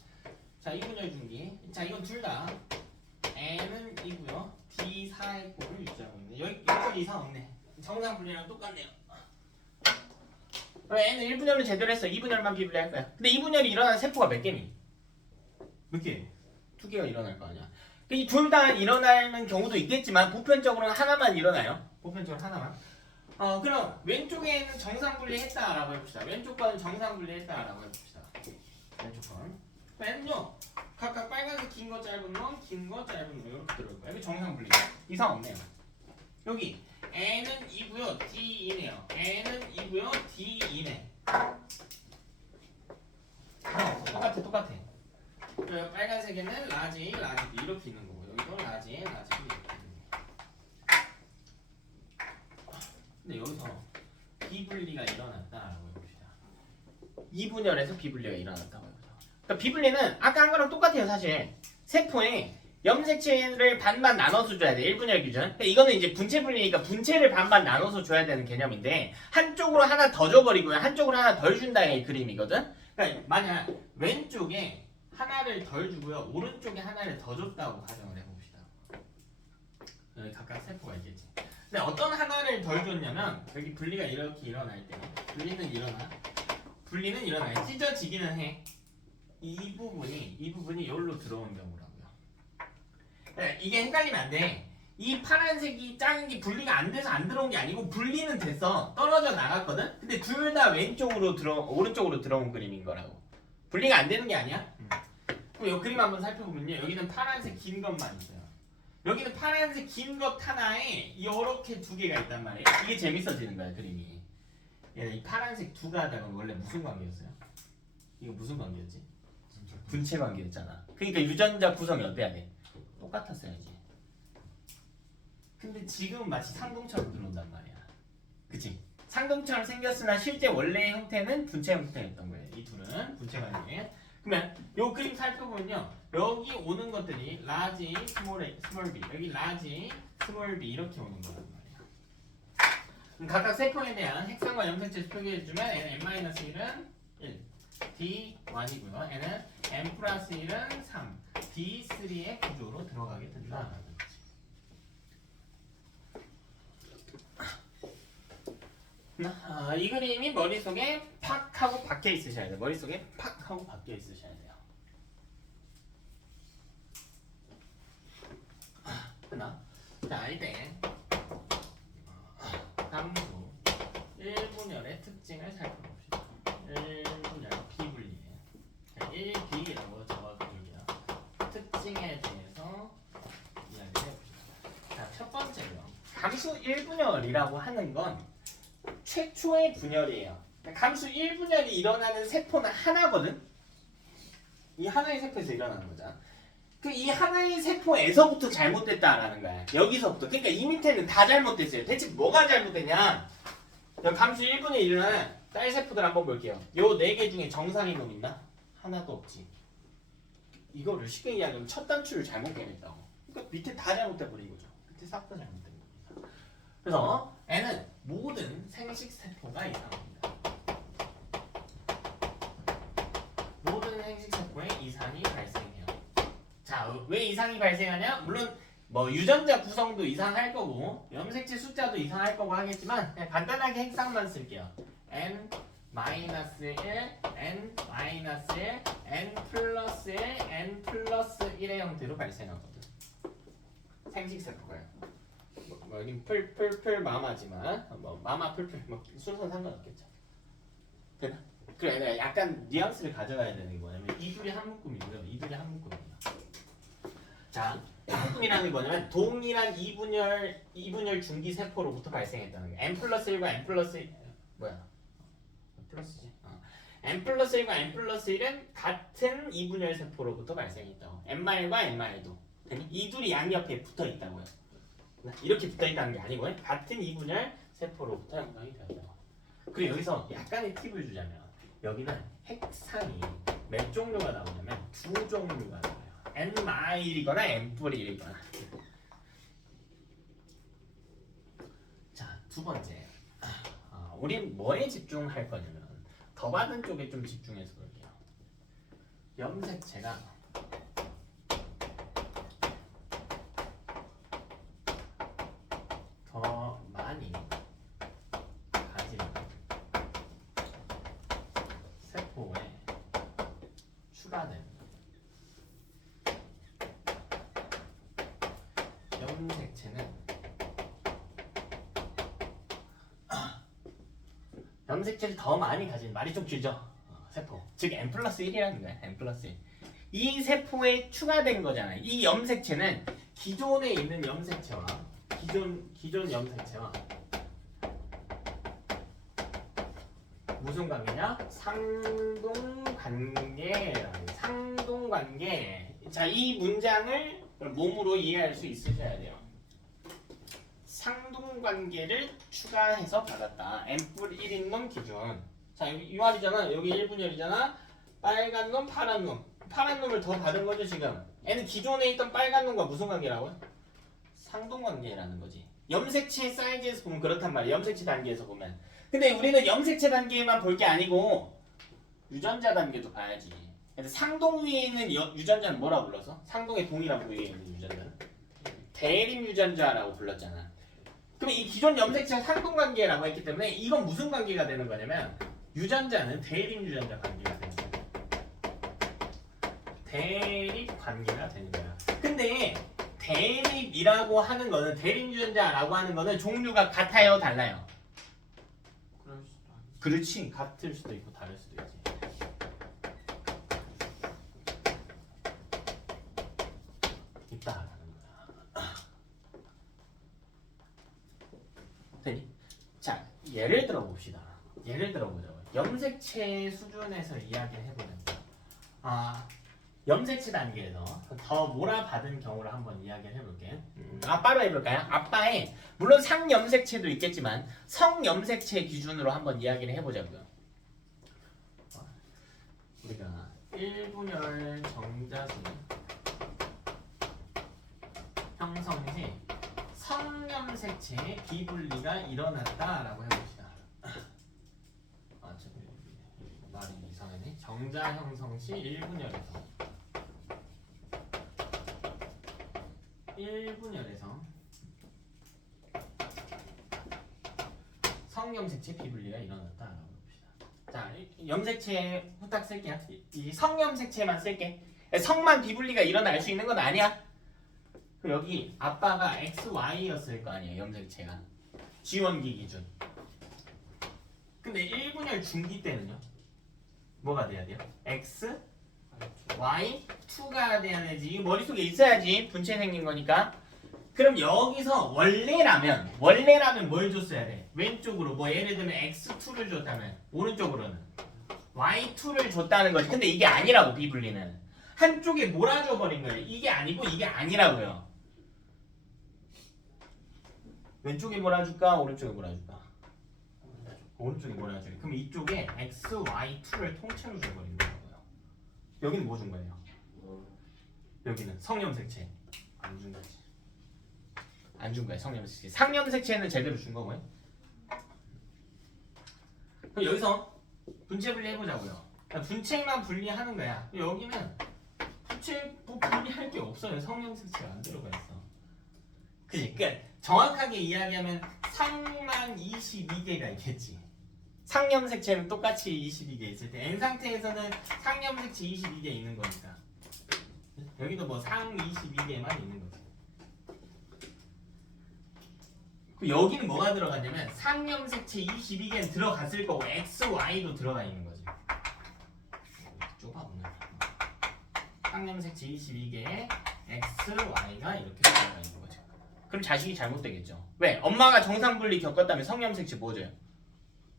자, 2분열 중기. 자, 이건 둘 다 n은 2고요. d 4의 꼴을 유지하고 있네. 여기까지 이상 없네. 정상 분리랑 똑같네요. n은 1분열은 제대로 했어. 2분열만 비분리할 거야. 근데 2분열이 일어나는 세포가 몇 개니? 몇 개? 2개가 일어날 거 아니야. 이 둘 다 일어나는 경우도 있겠지만 보편적으로는 하나만 일어나요. 보편적으로 하나만. 그럼 왼쪽에는 정상 분리했다라고 해봅시다. 왼쪽 거는 정상 분리했다라고 해봅시다. 왼쪽 건. n은요 각각 빨간색 긴 거 짧은 거, 긴 거 짧은 거 이렇게 들어올 거야. 여기 정상 분리. 이상 없네요. 여기 n은 2고요, d2네요. n은 2고요, d2네. 똑같아. 빨간색에는 라지, 라지 B 이렇게 있는 거고, 여기도 라지, 라지 B 이렇게 있는 거. 근데 여기서 비분리가 일어났다라고 해봅시다. 2분열에서 비분리가 일어났다고 해보자. 그러니까 비분리는 아까 한 거랑 똑같아요, 사실. 세포에 염색체를 반반 나눠서 줘야 돼. 1분열 기준. 그러니까 이거는 이제 분체 분리니까 분체를 반반 나눠서 줘야 되는 개념인데 한쪽으로 하나 더 줘버리고요. 한쪽으로 하나 덜 준다의 그림이거든. 그러니까 만약 왼쪽에 하나를 덜 주고요. 오른쪽에 하나를 더 줬다고 가정을 해봅시다. 여기 각각 세포가 있겠지. 근데 어떤 하나를 덜 줬냐면 여기 분리가 이렇게 일어날 때 분리는 일어나요. 찢어지기는 해. 이 부분이 여기로 들어온 경우라고요. 이게 헷갈리면 안 돼. 이 파란색이 작은 게 분리가 안 돼서 안 들어온 게 아니고 분리는 됐어. 떨어져 나갔거든. 근데 둘 다 오른쪽으로 들어온 그림인 거라고. 분리가 안 되는 게 아니야. 그럼 이 그림 한번 살펴보면요. 여기는 파란색 긴 것만 있어요. 여기는 파란색 긴 것 하나에 이렇게 두 개가 있단 말이에요. 이게 재밌어지는 거야, 그림이. 이 파란색 두 가닥은 원래 무슨 관계였어요? 이거 무슨 관계였지? 분체 관계였잖아. 그러니까 유전자 구성이 어때야 돼? 똑같았어야지. 근데 지금은 마치 상동처럼 들어온단 말이야. 그치? 상동처럼 생겼으나 실제 원래의 형태는 분체 형태였던 거예요. 이 둘은 분체 관계. 그러면 요 그림 살펴보면요. 여기 오는 것들이 라지, 스몰 b, 여기 라지, 스몰 b 이렇게 오는 거란 말이야. 그럼 각각 세포에 대한 핵상과 염색체 표기해주면 n은 n-1은 1, d1이고요. n은 n 플러스 1은 3, d3의 구조로 들어가게 된다. 이 그림이 머릿속에 팍 하고 박혀 있으셔야 돼요. 머릿속에 팍 하고 박혀 있으셔야 돼요. 하나. 자, 이때 함수 1분열의 특징을 살펴봅시다. 1분열 비분리예요. 1B라고 적어드릴게요. 특징에 대해서 이야기를 해봅시다. 자, 첫 번째로요. 함수 1분열이라고 하는 건 최초의 분열이에요. 감수 1분열이 일어나는 세포는 하나거든? 이 하나의 세포에서 일어나는 거잖아. 이 하나의 세포에서부터 잘못됐다라는 거야. 여기서부터. 그러니까 이 밑에는 다 잘못됐어요. 대체 뭐가 잘못됐냐? 감수 1분에 일어나는 딸 세포들 한번 볼게요. 요 4개 중에 정상인 놈 있나? 하나도 없지. 이거를 쉽게 이야기하면 첫 단추를 잘못 깨냈다고. 그러니까 밑에 다 잘못돼버린 거죠. 밑에 싹 다 잘못된 거예요. 그래서 N은 모든 생식세포가 이상합니다. 모든 생식세포에 이상이 발생해요. 자, 왜 이상이 발생하냐? 물론 뭐 유전자 구성도 이상할 거고 염색체 숫자도 이상할 거고 하겠지만 그냥 간단하게 핵상만 쓸게요. N-1, N-1, N 플러스 1, N 플러스 1의 형태로 발생하거든. 생식세포가요. 뭐 여긴 풀 마마지만 뭐 마마 풀 뭐 순서는 상관없겠죠. 되나? 그래 내가 약간 뉘앙스를 가져가야 되는 게 뭐냐면 이 둘이 한 묶음이고요. 이 둘이 한 묶음이에요. 자, 묶음이라는 게 뭐냐면 동일한 이분열 중기 세포로부터 발생했다는 게 N 플러스 1과 N 플러스 1 뭐야? 플러스지. N 플러스 1과 N 플러스 1은 같은 이분열 세포로부터 발생했다고. N-과 N-도 이 둘이 양옆에 붙어 있다고요. 이렇게 붙어 있다는 게 아니고요. 같은 이분열 세포로부터 형성이 되었다고. 그리고 여기서 약간의 팁을 주자면 여기는 핵상이 몇 종류가 나오냐면 두 종류가 나와요. N-1이거나 N-1이거나. 자, 두 번째. 우린 뭐에 집중할 거냐면 더 받은 쪽에 좀 집중해서 볼게요. 염색체가 더 많이 가진 세포에 추가된 염색체를 더 많이 가진 말이 좀 길죠. 세포 즉 N 플러스 1이라는 거야. N 플러스 1. 이 세포에 추가된 거잖아요. 이 염색체는 기존에 있는 염색체와 기존 염색체와 무슨 관계냐? 상동관계. 자, 이 문장을 몸으로 이해할 수 있으셔야 돼요. 상동관계를 추가해서 받았다. N+1인 놈 기준. 자, 이 말이잖아. 여기 1분열이잖아. 빨간 놈, 파란 놈. 파란 놈을 더 받은 거죠, 지금. N은 기존에 있던 빨간 놈과 무슨 관계라고요? 상동관계라는 거지. 염색체 사이즈에서 보면 그렇단 말이야. 염색체 단계에서 보면. 근데 우리는 염색체 단계만 볼 게 아니고 유전자 단계도 봐야지. 그래서 상동 위에 있는 유전자는 뭐라고 불러서? 상동의 동이랑 위에 있는 유전자는 대립 유전자라고 불렀잖아. 그럼 이 기존 염색체 상동관계라고 했기 때문에 이건 무슨 관계가 되는 거냐면 유전자는 대립 유전자 관계가 되는 거야. 대립 관계가 되는 거야. 근데 대립이라고 하는 거는 대립 유전자라고 하는 거는 종류가 같아요, 달라요? 그렇지. 같을 수도 있고 다를 수도 있지. 있다라는 거야. 되니? 자, 예를 들어 봅시다. 예를 들어 보자고요. 염색체 수준에서 이야기를 해보는 거야. 염색체 단계에서 더 몰아받은 경우를 한번 이야기를 해볼게. 아빠로 해볼까요? 아빠의 물론 상염색체도 있겠지만 성염색체 기준으로 한번 이야기를 해보자고요. 우리가 1분열 정자수 형성 시 성염색체의 비분리가 일어났다라고 해봅시다. 말이 이상하네. 정자 형성 시 1분열에서 성염색체 비분리가 일어났다라고 봅시다. 자, 염색체 후딱 쓸게요. 이 성염색체만 쓸게. 성만 비분리가 일어날 수 있는 건 아니야. 여기 아빠가 XY였을 거 아니에요. 염색체가 지원기 기준. 근데 1분열 중기 때는요. 뭐가 돼야 돼요? X, Y, 2가 돼야 되지. 이거 머릿속에 있어야지. 분체 생긴 거니까. 그럼 여기서 원래라면 뭘 줬어야 돼? 왼쪽으로 뭐 예를 들면 X2를 줬다면 오른쪽으로는 Y2를 줬다는 거지. 근데 이게 아니라고 비분리는. 한쪽에 몰아줘 버린 거예요. 이게 아니고 이게 아니라고요. 왼쪽에 몰아줄까? 오른쪽에 몰아줄까? 오른쪽에 몰아줘요. 그럼 이쪽에 X, Y2를 통째로 줘버린 거예요. 여기는 뭐 준 거예요? 여기는 성염색체 안 준 거지. 안 준 거야. 성염색체. 상염색체는 제대로 준 거고요. 그럼 여기서 분체 분리 해보자고요. 그러니까 분체만 분리하는 거야. 여기는 분체 뭐 분리할 게 없어요. 성염색체가 안 들어가 있어. 그지? 그러니까 정확하게 이야기하면 상만 22개가 있겠지. 상염색체는 똑같이 22개 있을 때 N 상태에서는 상염색체 22개 있는 거니까 여기도 뭐 상 22개만 있는 거지. 여기는 뭐가 들어갔냐면 상염색체 22개는 들어갔을 거고 X, Y도 들어가 있는 거지. 좁아 오늘. 상염색체 22개에 X, Y가 이렇게 들어가 있는 거죠. 그럼 자식이 잘못되겠죠. 왜? 엄마가 정상분리 겪었다면 성염색체 뭐 줘요?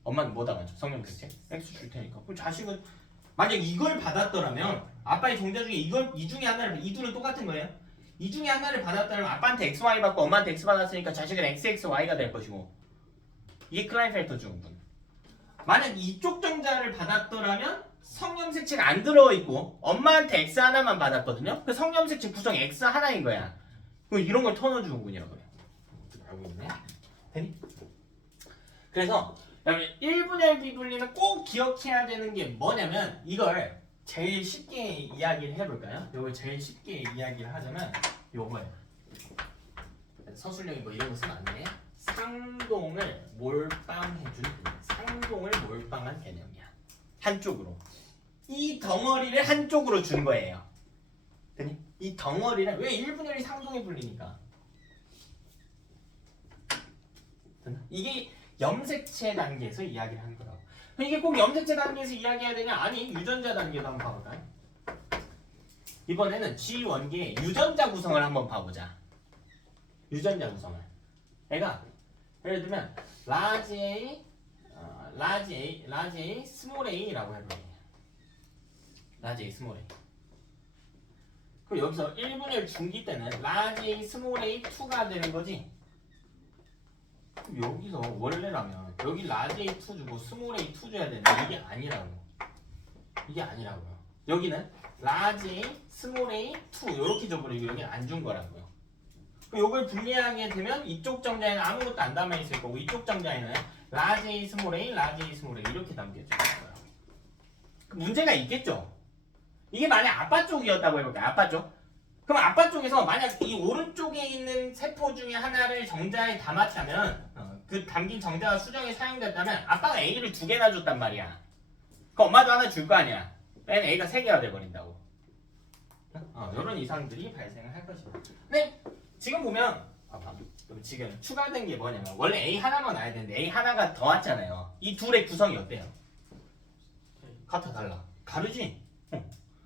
엄마는 뭐 당하죠? 성염색체? X 줄 테니까. 그럼 자식은 만약 이걸 받았더라면 아빠의 종자 중에 이 중에 하나를 이 둘은 똑같은 거예요. 이 중에 하나를 받았다면 아빠한테 XY 받고 엄마한테 X 받았으니까 자식은 XXY가 될 것이고 이게 클라인펠터 증후군. 만약 이쪽 정자를 받았더라면 성염색체가 안 들어있고 엄마한테 X 하나만 받았거든요. 그 성염색체 구성 X 하나인 거야. 그럼 이런 걸 터너 증후군이라고 해요. 알고 있네? 되니? 그래서 여러분 1분열 비분리는 꼭 기억해야 되는 게 뭐냐면 이걸 제일 쉽게 이야기를 해볼까요? 이걸 제일 쉽게 이야기를 하자면 요거예요. 서술형이 뭐 이런 거 쓰면 안 돼. 상동을 몰빵해준 상동을 몰빵한 개념이야. 한쪽으로. 이 덩어리를 한쪽으로 준 거예요. 되니? 이 덩어리를 왜 1분열이 상동에 불리니까. 이게 염색체 단계에서 이야기를 하는 거라고. 이게 꼭 염색체 단계에서 이야기해야 되냐? 아니, 유전자 단계도 한번 봐볼까요? 이번에는 G1기의 유전자 구성을 한번 봐보자. 유전자 구성을. 애가 예를 들면 라지 A, 스몰 A라고 해볼게요. 라지 A, 스몰 A. 그럼 여기서 1분열 중기 때는 라지 A, 스몰 A, 2가 되는 거지? 여기서 원래라면 여기 라지 A2 주고 스몰 A2 줘야 되는데 이게 아니라고. 이게 아니라고요. 여기는 라지 A, 스몰 A2 이렇게 줘버리고 여기는 안 준 거라고요. 이걸 분리하게 되면 이쪽 정자에는 아무것도 안 담아 있을 거고 이쪽 정자에는 라지 A, 스몰 A, 라지 A, 스몰 A 이렇게 담겨져 있어요. 문제가 있겠죠. 이게 만약 아빠 쪽이었다고 해볼까요? 아빠 쪽. 그럼 아빠 쪽에서 만약 이 오른쪽에 있는 세포 중에 하나를 정자에 담았다면 그 담긴 정자가 수정에 사용됐다면 아빠가 A를 2개나 줬단 말이야. 그럼 엄마도 하나 줄 거 아니야. 얘는 A가 3개가 돼버린다고. 이런 이상들이 발생을 할 것이다. 근데 지금 보면 지금 추가된 게 뭐냐면 원래 A 하나만 와야 되는데 A 하나가 더 왔잖아요. 이 둘의 구성이 어때요? 같아 달라. 다르지?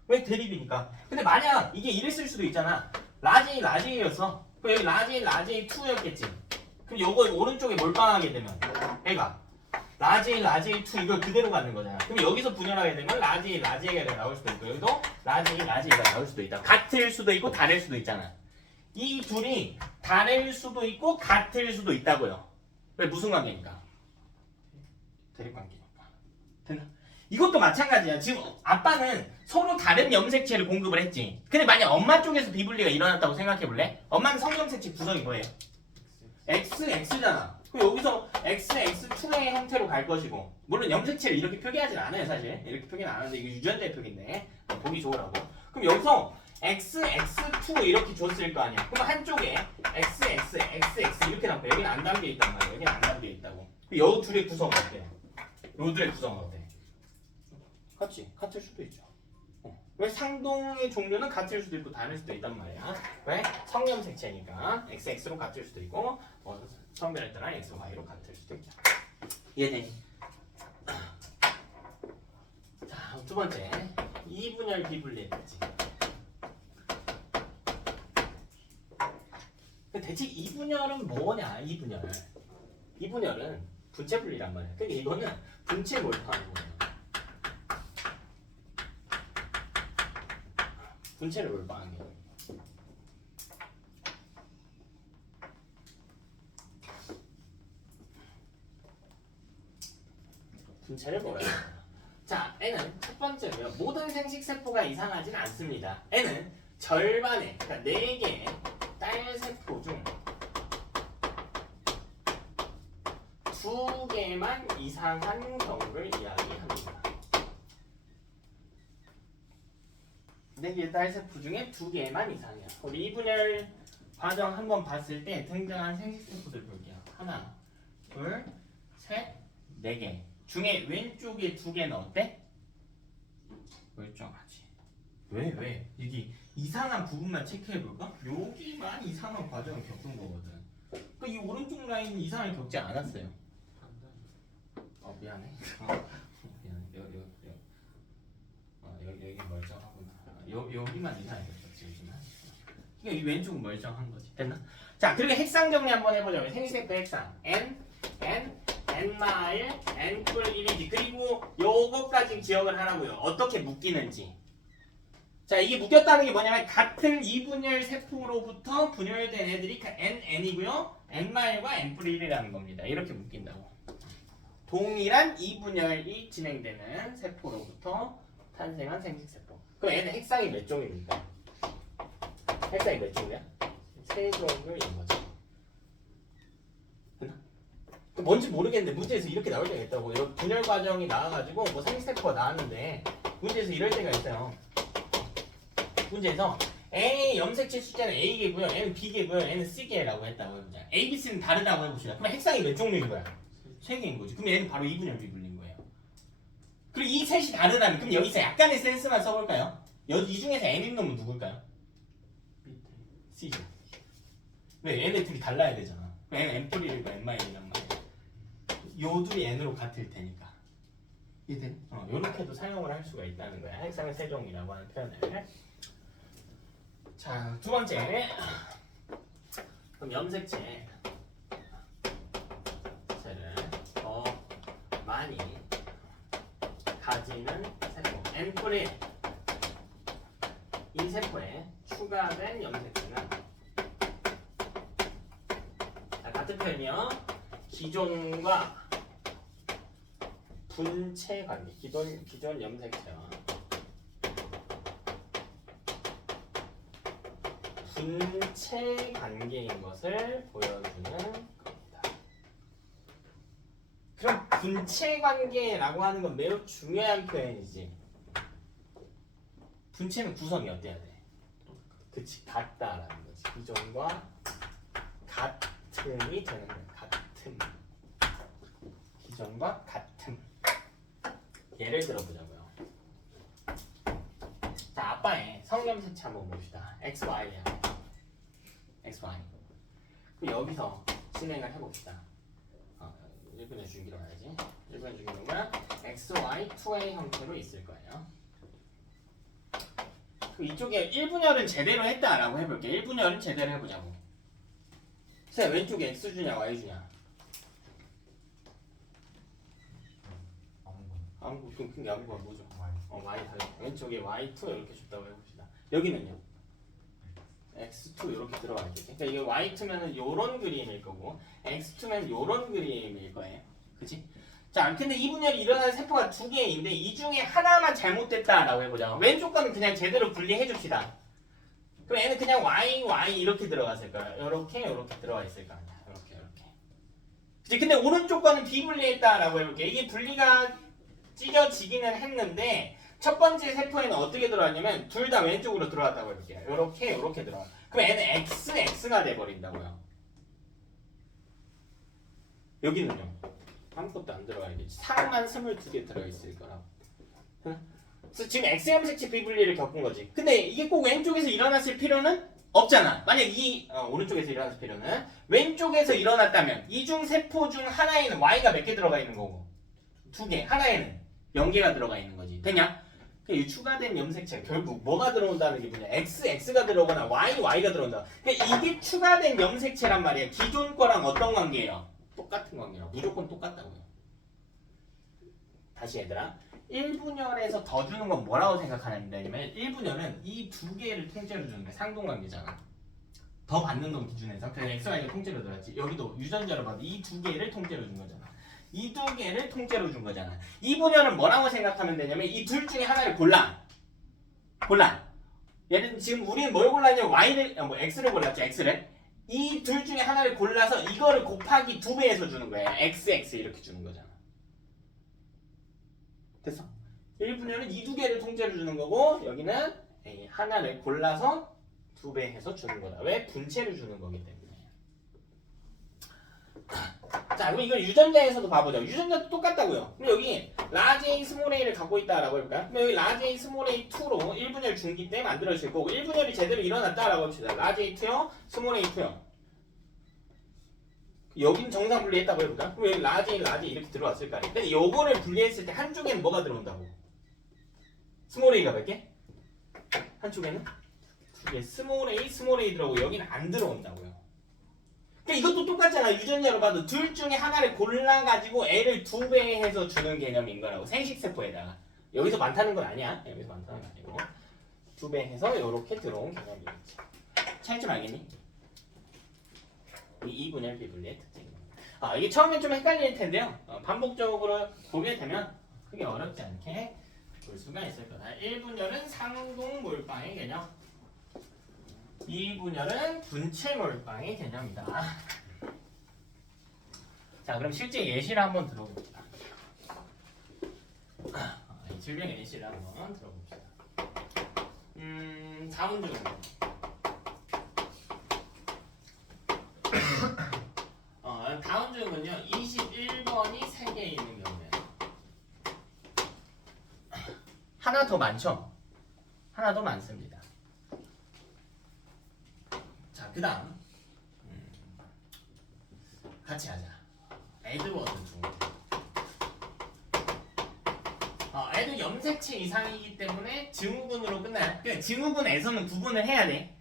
왜 대립이니까. 근데 만약 이게 이랬을 수도 있잖아. 라지 A였어. 그럼 여기 라지 A 2였겠지. 그럼 요거 오른쪽에 몰빵하게 되면 얘가 라지 A 2 이걸 그대로 갖는 거잖아. 그럼 여기서 분열하게 되면 라지 A가 나올 수도 있고 여기도 라지 A가 나올 수도 있다. 같을 수도 있고 다를 수도 있잖아. 이 둘이 다를 수도 있고 같을 수도 있다고요. 왜? 무슨 관계니까? 대립 관계니까. 됐나? 이것도 마찬가지야. 지금 아빠는 서로 다른 염색체를 공급을 했지. 근데 만약 엄마 쪽에서 비분리가 일어났다고 생각해볼래? 엄마는 성염색체 구성이 뭐예요? XX잖아. 그럼 여기서 XX2의 형태로 갈 것이고 물론 염색체를 이렇게 표기하진 않아요 사실. 이렇게 표기는 안 하는데 이게 유전자의 표기인데 보기 좋으라고. 그럼 여기서 XX2 이렇게 줬을 거 아니야. 그럼 한쪽에 XX 이렇게 남고 여기는 안 담겨 있단 말이야. 여기는 안 담겨 있다고. 요 둘의 구성은 어때요? 요 둘의 구성은 어때? 같이 같을 수도 있죠. 왜? 상동의 종류는 같을 수도 있고 다를 수도 있단 말이야. 왜? 성염색체니까 XX로 같을 수도 있고 성별에 따라 XY로 같을 수도 있다. 이해되니? 자, 두 번째 2분열 비분리에 대지. 대체 2분열은 뭐냐? 2분열은 분체 분리란 말이야. 근데 이거는 분체 몰빵하는 거예요. 분체를 몰빵하는 게 분체를 뭐라고 해요? 자, N은 첫 번째로요. 모든 생식세포가 이상하진 않습니다. N은 절반의, 그러니까 4개의 딸세포 중 두 개만 이상한 경우를 이야기합니다. 네 개의 세포 중에 두 개만 이상이야. 우리 이분열 과정 한번 봤을 때 등장한 생식세포들 볼게요. 하나, 둘, 셋, 네 개. 중에 왼쪽에 두 개는 어때? 멀쩡하지. 왜? 이게 이상한 부분만 체크해볼까? 여기만 이상한 과정을 겪은 거거든. 그러니까 이 오른쪽 라인은 이상을 겪지 않았어요. 미안해. 미안해. 여기 멀쩡하구나. 여기만 이상하게 겪었지 요즘은. 그러니까 이 왼쪽은 멀쩡한 거지. 됐나? 자, 그리고 핵상 정리 한번 해보자면 생식세포 핵상 N 마일 N 뿔 1이지. 그리고 요거까지 기억을 하라고요. 어떻게 묶이는지. 자, 이게 묶였다는 게 뭐냐면 같은 이분열 세포로부터 분열된 애들이 N이고요. N마일과 N뿔 1이라는 겁니다. 이렇게 묶인다고. 동일한 이분열이 진행되는 세포로부터 탄생한 생식세포. 그럼 얘는 핵상이 몇 종입니까? 핵상이 몇 종이야? 세 종류인 거죠. 뭔지 모르겠는데 문제에서 이렇게 나올 때가 있다고. 이런 분열 과정이 나와가지고 뭐 생식세포가 나왔는데 문제에서 이럴 때가 있어요. 문제에서 N의 염색체 숫자는 A개고요, N은 B개고요, N은 C개라고 했다고 해보자. A, B, C는 다르다고 해봅시다. 그럼 핵상이 몇 종류인 거야? 세 개인 거지. 그럼 얘는 바로 이분열 비분리인 거예요. 그리고 이 셋이 다르다면 그럼 여기서 약간의 센스만 써볼까요? 이 중에서 N인 놈은 누굴까요? C죠. 왜? N의 둘이 달라야 되잖아. N은 N+1이고 N-1이란 말이야. 요 둘이 N으로 같을 테니까. 이해돼? 요렇게도 사용을 할 수가 있다는 거야. 핵상의 세종이라고 하는 표현을. 자, 두 번째. 그럼 염색체를 더 많이 가지는 세포 N+1 이 세포에 추가된 염색체는 같은 표현이요. 기존과 분체 관계, 기존 염색체와 분체 관계인 것을 보여주는 겁니다. 그럼 분체 관계라고 하는 건 매우 중요한 표현이지. 분체는 구성이 어때야 돼? 그치, 같다라는 거지. 기존과 같음이 되는 거야. 같음. 기존과 같음. 예를 들어보자고요. 자, 아빠의 성염색체 한번 봅시다. XY야. XY. 그럼 여기서 진행을 해봅시다. 1분의 주기로 가야지. 1분의 주기로가 XY 2A 형태로 있을 거예요. 그럼 이쪽에 1분열은 제대로 했다라고 해볼게요. 1분열은 제대로 해보자고. 자, 왼쪽에 X주냐 Y주냐? 아무거나 뭐죠? Y 다 왼쪽에 Y2 이렇게 줬다고 해봅시다. 여기는요? X2 이렇게 들어가 있겠지. 그러니까 이게 Y2면은 요런 그림일 거고 X2면 요런 그림일 거예요. 그치? 자, 근데 이 분열이 일어나는 세포가 두 개인데 이 중에 하나만 잘못됐다라고 해보자. 왼쪽 거는 그냥 제대로 분리해 줍시다. 그럼 얘는 그냥 Y 이렇게 들어갔을 거야. 요렇게 들어가 있을 거 아니야. 요렇게. 그치? 근데 오른쪽 거는 비분리했다라고 해볼게. 이게 분리가 찢어지기는 했는데 첫 번째 세포에는 어떻게 들어왔냐면 둘 다 왼쪽으로 들어왔다고 해볼게요. 요렇게 들어와. 그럼 얘는 XX가 돼버린다고요. 여기는요? 아무것도 안 들어가야겠지. 상만 22개 들어있을 거라고. 그래서 지금 X 염색체 비분리를 겪은 거지. 근데 이게 꼭 왼쪽에서 일어났을 필요는 없잖아. 만약 오른쪽에서 일어났을 필요는 왼쪽에서 일어났다면 이중 세포 중 하나에는 Y가 몇 개 들어가 있는 거고 2개, 하나에는 0개가 들어가 있는 거지. 되냐? 이 추가된 염색체 결국 뭐가 들어온다는 게 뭐냐? XX가 들어오거나 Y가 들어온다. 그러니까 이게 추가된 염색체란 말이에요. 기존 거랑 어떤 관계예요? 똑같은 관계라고. 무조건 똑같다고요. 다시 얘들아. 1분열에서 더 주는 건 뭐라고 생각하냐면 1분열은 이 두 개를 통째로 주는 거야. 상동관계잖아. 더 받는 놈 기준에서. 그래서 XY가 통째로 들어갔지. 여기도 유전자로 봐도 이 두 개를 통째로 준 거잖아. 이 두 개를 통째로 준 거잖아. 이 분열은 뭐라고 생각하면 되냐면 이 둘 중에 하나를 골라. 얘는 지금 우리는 뭘 골랐냐면 X를 골랐죠. X를. 이 둘 중에 하나를 골라서 이거를 곱하기 2배해서 주는 거예요. XX 이렇게 주는 거잖아. 됐어? 1분열은 이 두 개를 통째로 주는 거고 여기는 하나를 골라서 2배 해서 주는 거다. 왜? 분체를 주는 거기 때문에. 자, 그럼 이걸 유전자에서도 봐보자. 유전자도 똑같다고요. 그럼 여기 라지 A, 스몰 a를 갖고 있다라고 해볼까요? 그럼 여기 라지 A, 스몰 a 2로 1분열 중기 때 만들어질 거고 1분열이 제대로 일어났다라고 합시다. 라지 A 2요, 스몰 A 2요. 여긴 정상 분리했다고 해볼까요? 그럼 여기 라지 A, 라지 A 이렇게 들어왔을 거 아니에요. 근데 요거를 분리했을 때 한쪽에는 뭐가 들어온다고? 스몰 a가 몇 개? 한쪽에는? 2개. 스몰 a 들어오고 여기는 안 들어온다고요. 그러니까 이것도 똑같잖아. 유전자로 봐도 둘 중에 하나를 골라가지고 애를 2배 해서 주는 개념인 거라고. 생식세포에다가. 여기서 많다는 건 아니야. 여기서 많다는 건 아니고 2배 해서 이렇게 들어온 개념이겠지. 차이점 알겠니? 이 이분열 비분리의 특징입니다. 이게 처음엔 좀 헷갈릴 텐데요. 반복적으로 보게 되면 크게 어렵지 않게 볼 수가 있을 거다. 1분열은 상동 몰빵의 개념. 2분열은 분체 몰빵의 개념이다. 자, 그럼 실제 예시를 한번 들어봅시다. 이 질병의 예시를 한번 들어봅시다. 자문중. 다운중은요 21번이 3개 있는 경우에 하나 더 많죠? 하나 더 많습니다. 자, 그 다음 같이 하자. 에드워드 중. 애도 염색체 이상이기 때문에 증후군으로 끝나요. 그러니까 증후군에서는 구분을 해야 돼.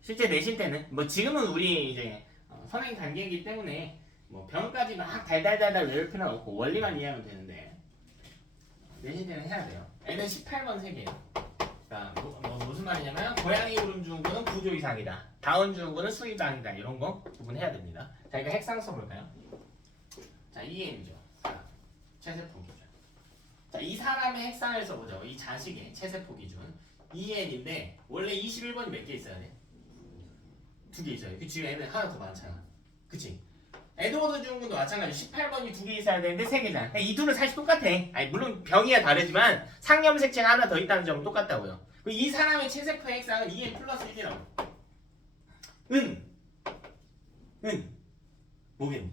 실제 내실 때는 뭐 지금은 우리 이제 선행 단계이기 때문에 뭐 병까지 막 달달달달 외울 필요는 없고 원리만 이해하면 되는데 내실 때는 해야 돼요. 애는 18번 3개예요. 그러니까 무슨 말이냐면 고양이 울음 증후군은 9조 이상이다. 다운 증후군은 수 이상이다. 이런 거 구분해야 됩니다. 자, 이거 핵상 써볼까요? 자, EM이죠. 체세포 기준. 자, 이 사람의 핵상을 써보죠. 이 자식의 체세포 기준 EN인데 원래 21번이 몇 개 있어야 돼? 2개 있어요. 그 지금 애는 하나 더 많잖아. 그치? 에드워드 증후군도 마찬가지. 18번이 2개 있어야 되는데 3개잖아. 이 둘은 사실 똑같아. 아니, 물론 병이야 다르지만 상염색체가 하나 더 있다는 점은 똑같다고요. 이 사람의 체세포의 핵상은 EN 플러스 1이라고. 뭐겠니?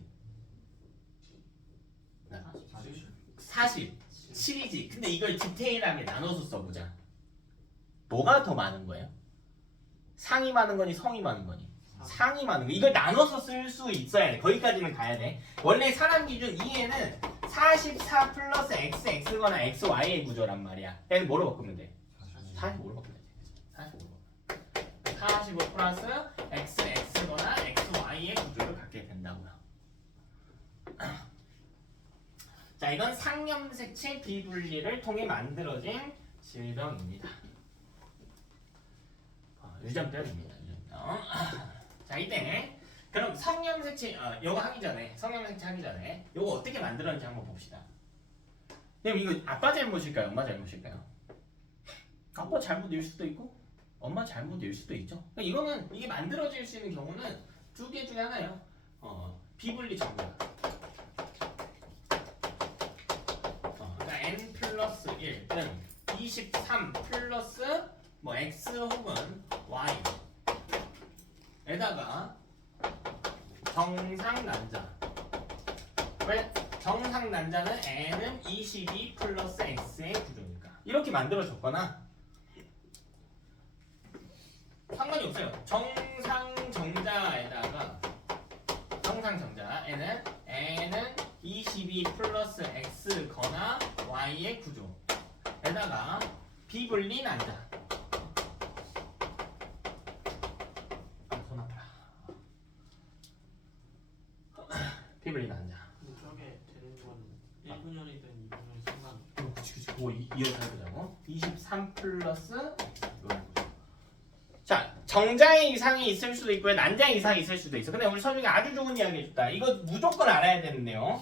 47이지. 근데 이걸 디테일하게 나눠서 써보자. 뭐가 더 많은 거예요? 상이 많은 거니 성이 많은 거니? 상이 많은 거. 이걸 나눠서 쓸 수 있어야 돼. 거기까지는 가야 돼. 원래 사람 기준 2에는 44 플러스 XX거나 XY의 구조란 말이야. 얘는 뭐로 바꾸면 돼? 45로 바꾸면 돼. 45 플러스 XX거나 XY의 구조를 갖게 된다고요. 자, 이건 상염색체 비분리를 통해 만들어진 질병입니다. 유전병입니다. 자, 이때 그럼 성염색체 요거 하기 전에 성염색체 하기 전에 요거 어떻게 만들었는지 한번 봅시다. 그럼 이거 아빠 잘못일까요? 엄마 잘못일까요? 아빠 잘못일 수도 있고 엄마 잘못일 수도 있죠. 그러니까 이거는 이게 만들어질 수 있는 경우는 2개 중에 하나예요. 비분리 정자. 그러니까 n 플러스 1은 23 플러스 뭐 x 혹은 y 에다가 정상 난자. 왜? 정상 난자는 n은 22 플러스 x의 구조니까. 이렇게 만들어줬거나 상관이 없어요. 정상 정자에다가 정상 정자 n은 22 플러스 x거나 y의 구조. 에다가 비분리 난자. 손 아파라. 비분리 난자. 저게 되는 건 1분열이든 2분열 상관. 그치. 그거 이어서 해보자고. 23 플러스 자, 정자의 이상이 있을 수도 있고요. 난자의 이상이 있을 수도 있어. 근데 우리 서준이가 아주 좋은 이야기 해줬다. 이거 무조건 알아야 되는데요.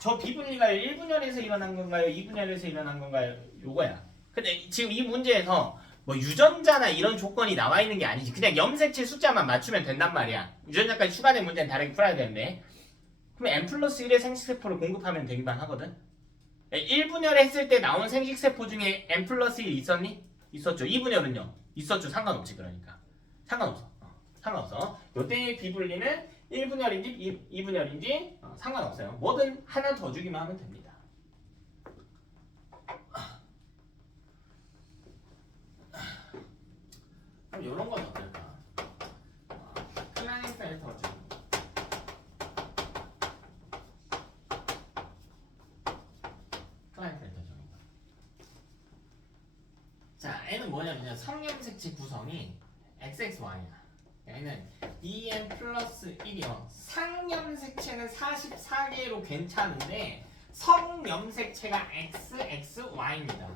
저 비분리가 1분열에서 일어난 건가요? 2분열에서 일어난 건가요? 요거야. 근데 지금 이 문제에서 뭐 유전자나 이런 조건이 나와 있는 게 아니지. 그냥 염색체 숫자만 맞추면 된단 말이야. 유전자까지 추가된 문제는 다르게 풀어야 되는데. 그럼 n 플러스 1의 생식세포를 공급하면 되기만 하거든. 1분열 했을 때 나온 생식세포 중에 n 플러스 1 있었니? 있었죠. 2분열은요? 있었죠. 상관없지. 그러니까 상관없어. 상관없어. 요때 비분리는 1분열인지 2분열인지 상관없어요. 뭐든 하나 더 주기만 하면 됩니다. 그럼 이런 건 어떨까? 클라인펠터 중 클라인펠터 중입니다. 자, N은 뭐냐면 성염색체 구성이 XXY야. 얘는 EN 플러스 1이요. 상염색체는 44개로 괜찮은데 성염색체가 XXY입니다.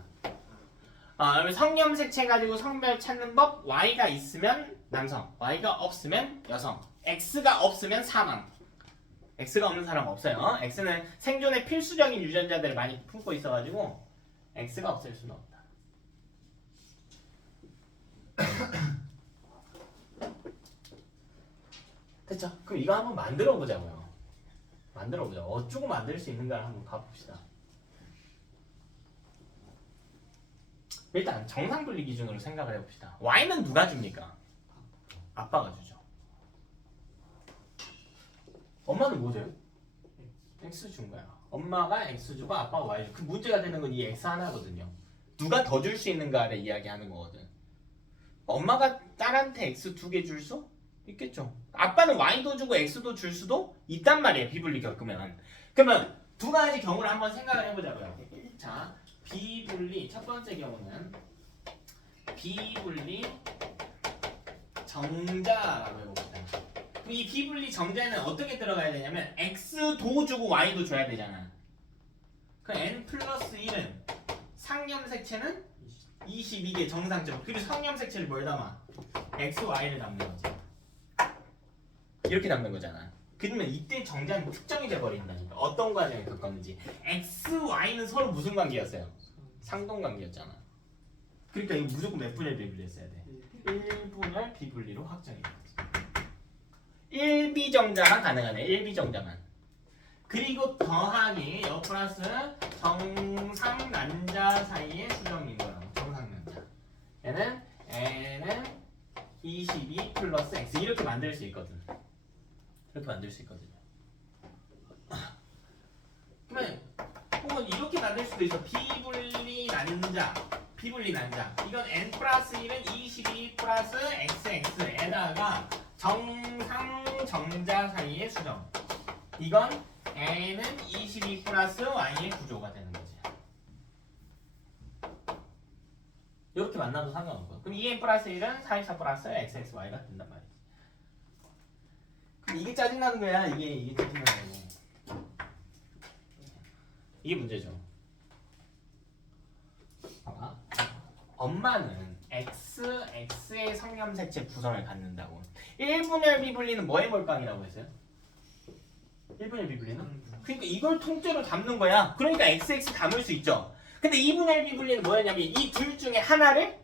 성염색체 가지고 성별 찾는 법 Y가 있으면 남성, Y가 없으면 여성, X가 없으면 사망. X가 없는 사람 없어요. X는 생존에 필수적인 유전자들을 많이 품고 있어가지고 X가 없을 수는 없다. 됐죠? 그럼 이거 한번 만들어 보자고요. 만들어 보자. 어쩌고 만들 수 있는가를 한번 봐봅시다. 일단 정상 분리 기준으로 생각을 해봅시다. Y는 누가 줍니까? 아빠가 주죠. 엄마는 뭐 줘요? X 준 거야. 엄마가 X 주고 아빠가 Y 줘. 그 문제가 되는 건 이 X 하나거든요. 누가 더 줄 수 있는가를 이야기하는 거거든. 엄마가 딸한테 X 2개 줄 수 있겠죠. 아빠는 Y도 주고 X도 줄 수도 있단 말이에요. 비분리 겪으면. 그러면 두 가지 경우를 한번 생각을 해보자고요. 자, 비분리 첫 번째 경우는 비분리 정자라고 해봅시다. 이 비분리 정자는 어떻게 들어가야 되냐면 X도 주고 Y도 줘야 되잖아. 그럼 N 플러스 1은 상염색체는 22개 정상적으로. 그리고 성염색체를 뭘 담아? X, Y를 담는 거지. 이렇게 담는 거잖아. 그러면 이때 정자는 특정이 돼버린다니까. 어떤 과정을 겪었는지. X, Y는 서로 무슨 관계였어요? 상동관계였잖아. 그러니까 이거 무조건 몇 분열 비분리했어야 돼? 1분열 비분리로 확정이 되지. 1비정자만 가능하네. 1비정자만. 그리고 더하기 여 플러스 정상 난자 사이의 수정인 거야. 정상 난자. 얘는 N은 22 플러스 X 이렇게 만들 수 있거든. 이렇게 만들 수 있거든요. 그러면 혹은 이렇게 만들 수도 있어. 비분리 난자. 비분리 난자. 이건 N 플러스 1은 22 플러스 XX에다가 정상 정자 사이의 수정. 이건 N은 22 플러스 Y의 구조가 되는 거지. 이렇게 만나도 상관없고. 그럼 2N 플러스 1은 44 플러스 XXY가 된단 말이지. 그럼 이게 짜증나는 거야. 이게 짜증나는 거고. 이게 문제죠. 봐봐. 엄마는 XX의 성염색체 구성을 갖는다고. 1분열 비분리는 뭐의 몰빵이라고 했어요? 1분열 비분리는? 그러니까 이걸 통째로 담는 거야. 그러니까 XX 담을 수 있죠. 근데 2분열 비분리는 뭐였냐면 이 둘 중에 하나를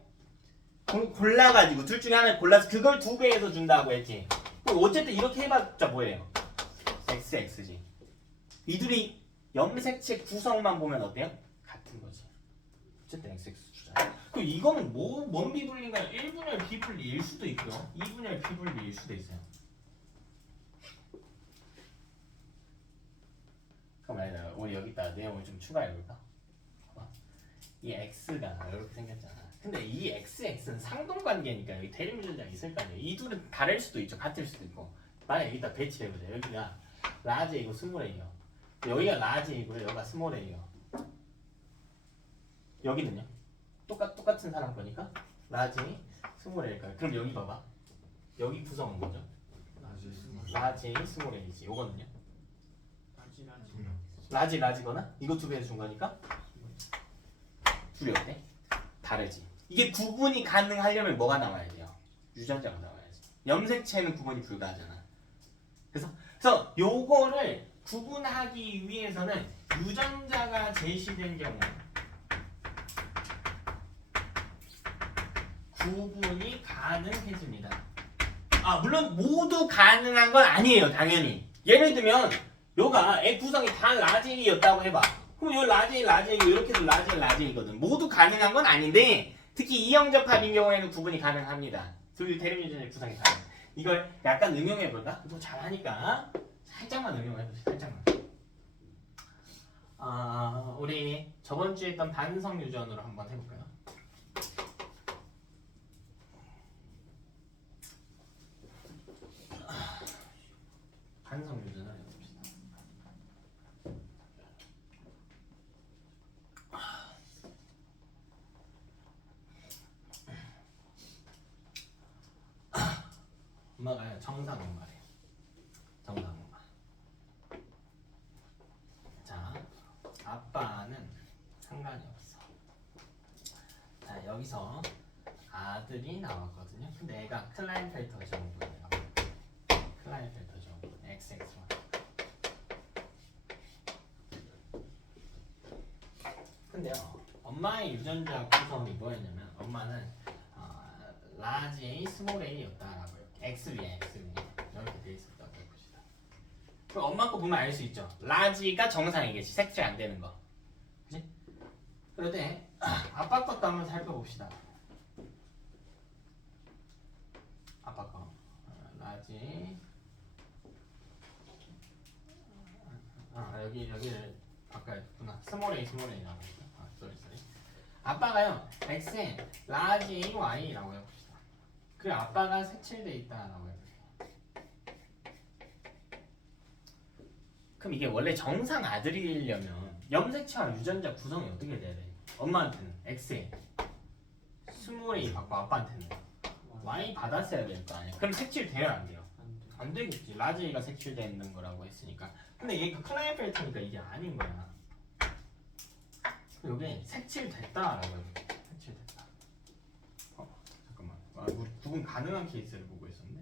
골라가지고 둘 중에 하나를 골라서 그걸 2배에서 준다고 했지. 어쨌든 이렇게 해봤자 뭐예요? XX지. 이 둘이 염색체 구성만 보면 어때요? 같은 거지. 어쨌든 XX 주자. 그럼 이거는 뭔 비분리인가요? 1분열 비분리일 수도 있고요. 2분열 비분리일 수도 있어요. 그럼 우리 여기다 내용을 좀 추가해볼까? 봐봐. 이 X가 이렇게 생겼잖아. 근데 이 XX는 상동관계니까 여기 대립유전자가 있을 거 아니에요. 이 둘은 다를 수도 있죠. 같을 수도 있고. 만약 여기다 배치해보자. 여기가 라지 A고 스몰 A요. 여기가 라지 A고요. 여기가 스몰 A요. 여기는요? 똑같은 사람 거니까 라지 스몰 A일 거야. 그럼 여기 봐봐. 여기 구성은 뭐죠? 라지 스몰 A지. 요거는요? 라지거나 이거 2배에서 준 거니까 둘이 어때? 다르지. 이게 구분이 가능하려면 뭐가 나와야 돼요? 유전자가 나와야지. 염색체는 구분이 불가하잖아. 그래서 요거를 구분하기 위해서는 유전자가 제시된 경우 구분이 가능해집니다. 물론 모두 가능한 건 아니에요. 당연히. 예를 들면 요가 애 구성이 다 라지이였다고 해봐. 그럼 요 라지 이렇게도 라지이거든. 모두 가능한 건 아닌데 특히 이형접합인 경우에는 구분이 가능합니다. 둘 대립유전의 구성이 가능. 이걸 약간 응용해볼까? 너 잘하니까 살짝만 응용해보자. 살짝만. 우리 저번 주에 했던 반성 유전으로 한번 해볼까요? 반성 유전을 해봅시다. 엄마가 정상 엄마래요. 정상 엄마. 자, 아빠는 상관이 없어. 자, 여기서 아들이 나왔거든요. 근데 애가 클라인펠터 정도예요. 클라인펠터 정도. XXY. 근데요, 엄마의 유전자 구성이 뭐였냐면 엄마는 라지 A, 스몰 A였다라고 이렇게 XV 이렇게 돼 있었다고 해봅시다. 그럼 엄마 거 보면 알 수 있죠. 라지가 정상이겠지. 색칠 안 되는 거. 그치? 그런데 아빠 것도 한번 살펴봅시다. 아빠 거 라지 여기를 바꿔야겠구나. 스몰 A 나오고 있어. 쏘리. 아빠가요 X에 라지 A, Y라고 해봅시다. 그리고 아빠가 색칠돼 있다라고 해볼게요. 그럼 이게 원래 정상 아들이려면 염색체와 유전자 구성이 어떻게 돼야 돼? 엄마한테는 X에 스몰 A 받고 아빠한테는 Y 받았어야 될 거 아니야. 그럼 색칠돼요 안 돼요? 안 되겠지. 라지 A가 색칠되는 거라고 했으니까. 근데 얘가 클라인펠터니까 이게 아닌 거야. 여기 색칠됐다라고 해볼게. 색칠됐다. 잠깐만. 우리 구분 가능한 케이스를 보고 있었네.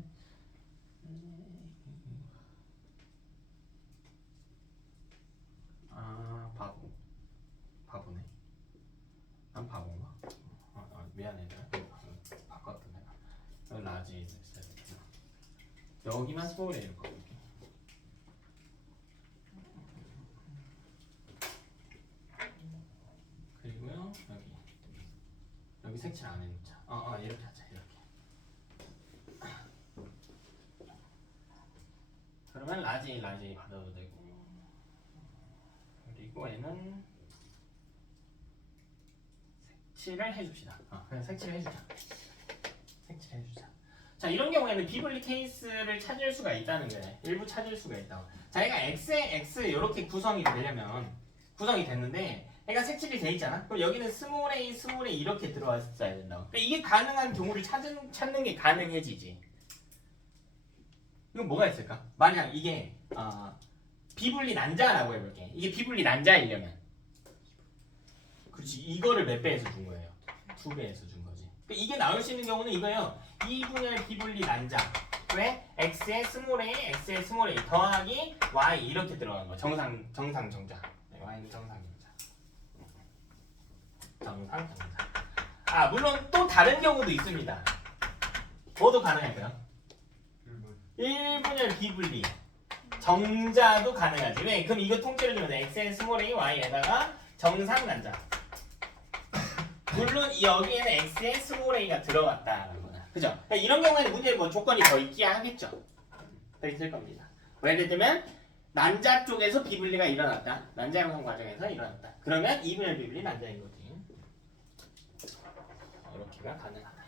바보네. 난 바본가? 미안해. 바꿨던 내가. 라지 여기만 스몰 A를 바꿀게. 그리고요 여기 색칠 안 해놓자. 이렇게 하자. 이렇게. 그러면 라지 받아도 되고. 그리고 얘는 색칠을 해줍시다. 그냥 색칠을 해주자. 자, 이런 경우에는 비블리 케이스를 찾을 수가 있다는 거예요. 일부 찾을 수가 있다고. 자, 얘가 X에 X 이렇게 구성이 되려면 구성이 됐는데 얘가 색칠이 돼 있잖아. 그럼 여기는 스몰 A 이렇게 들어왔어야 된다고. 그러니까 이게 가능한 경우를 찾는 게 가능해지지. 이건 뭐가 있을까? 만약 이게 비분리 난자라고 해볼게. 이게 비분리 난자이려면 그렇지. 이거를 몇 배에서 준 거예요? 2배에서 준 거지. 그러니까 이게 나올 수 있는 경우는 이거예요. 2분열 비분리 난자. 왜? X에 스몰 A, X에 스몰 A 더하기 Y 이렇게 들어가는 거야. 정상 정자. 네, Y는 정상 정자. 물론 또 다른 경우도 있습니다. 뭐도 가능할까요? 1분열 비분리 정자도 가능하지. 왜? 그럼 이거 통째로 주면 X에 스몰 A, Y에다가 정상 난자. 물론 여기에는 X에 스몰 A가 들어갔다라는 거다. 그죠? 그러니까 이런 경우에는 문제 조건이 더 있긴 하겠죠. 더 있을 겁니다. 예를 들면 난자 쪽에서 비분리가 일어났다. 난자 형성 과정에서 일어났다. 그러면 2분열 비분리 난자인 거지. 이렇게가 가능하다.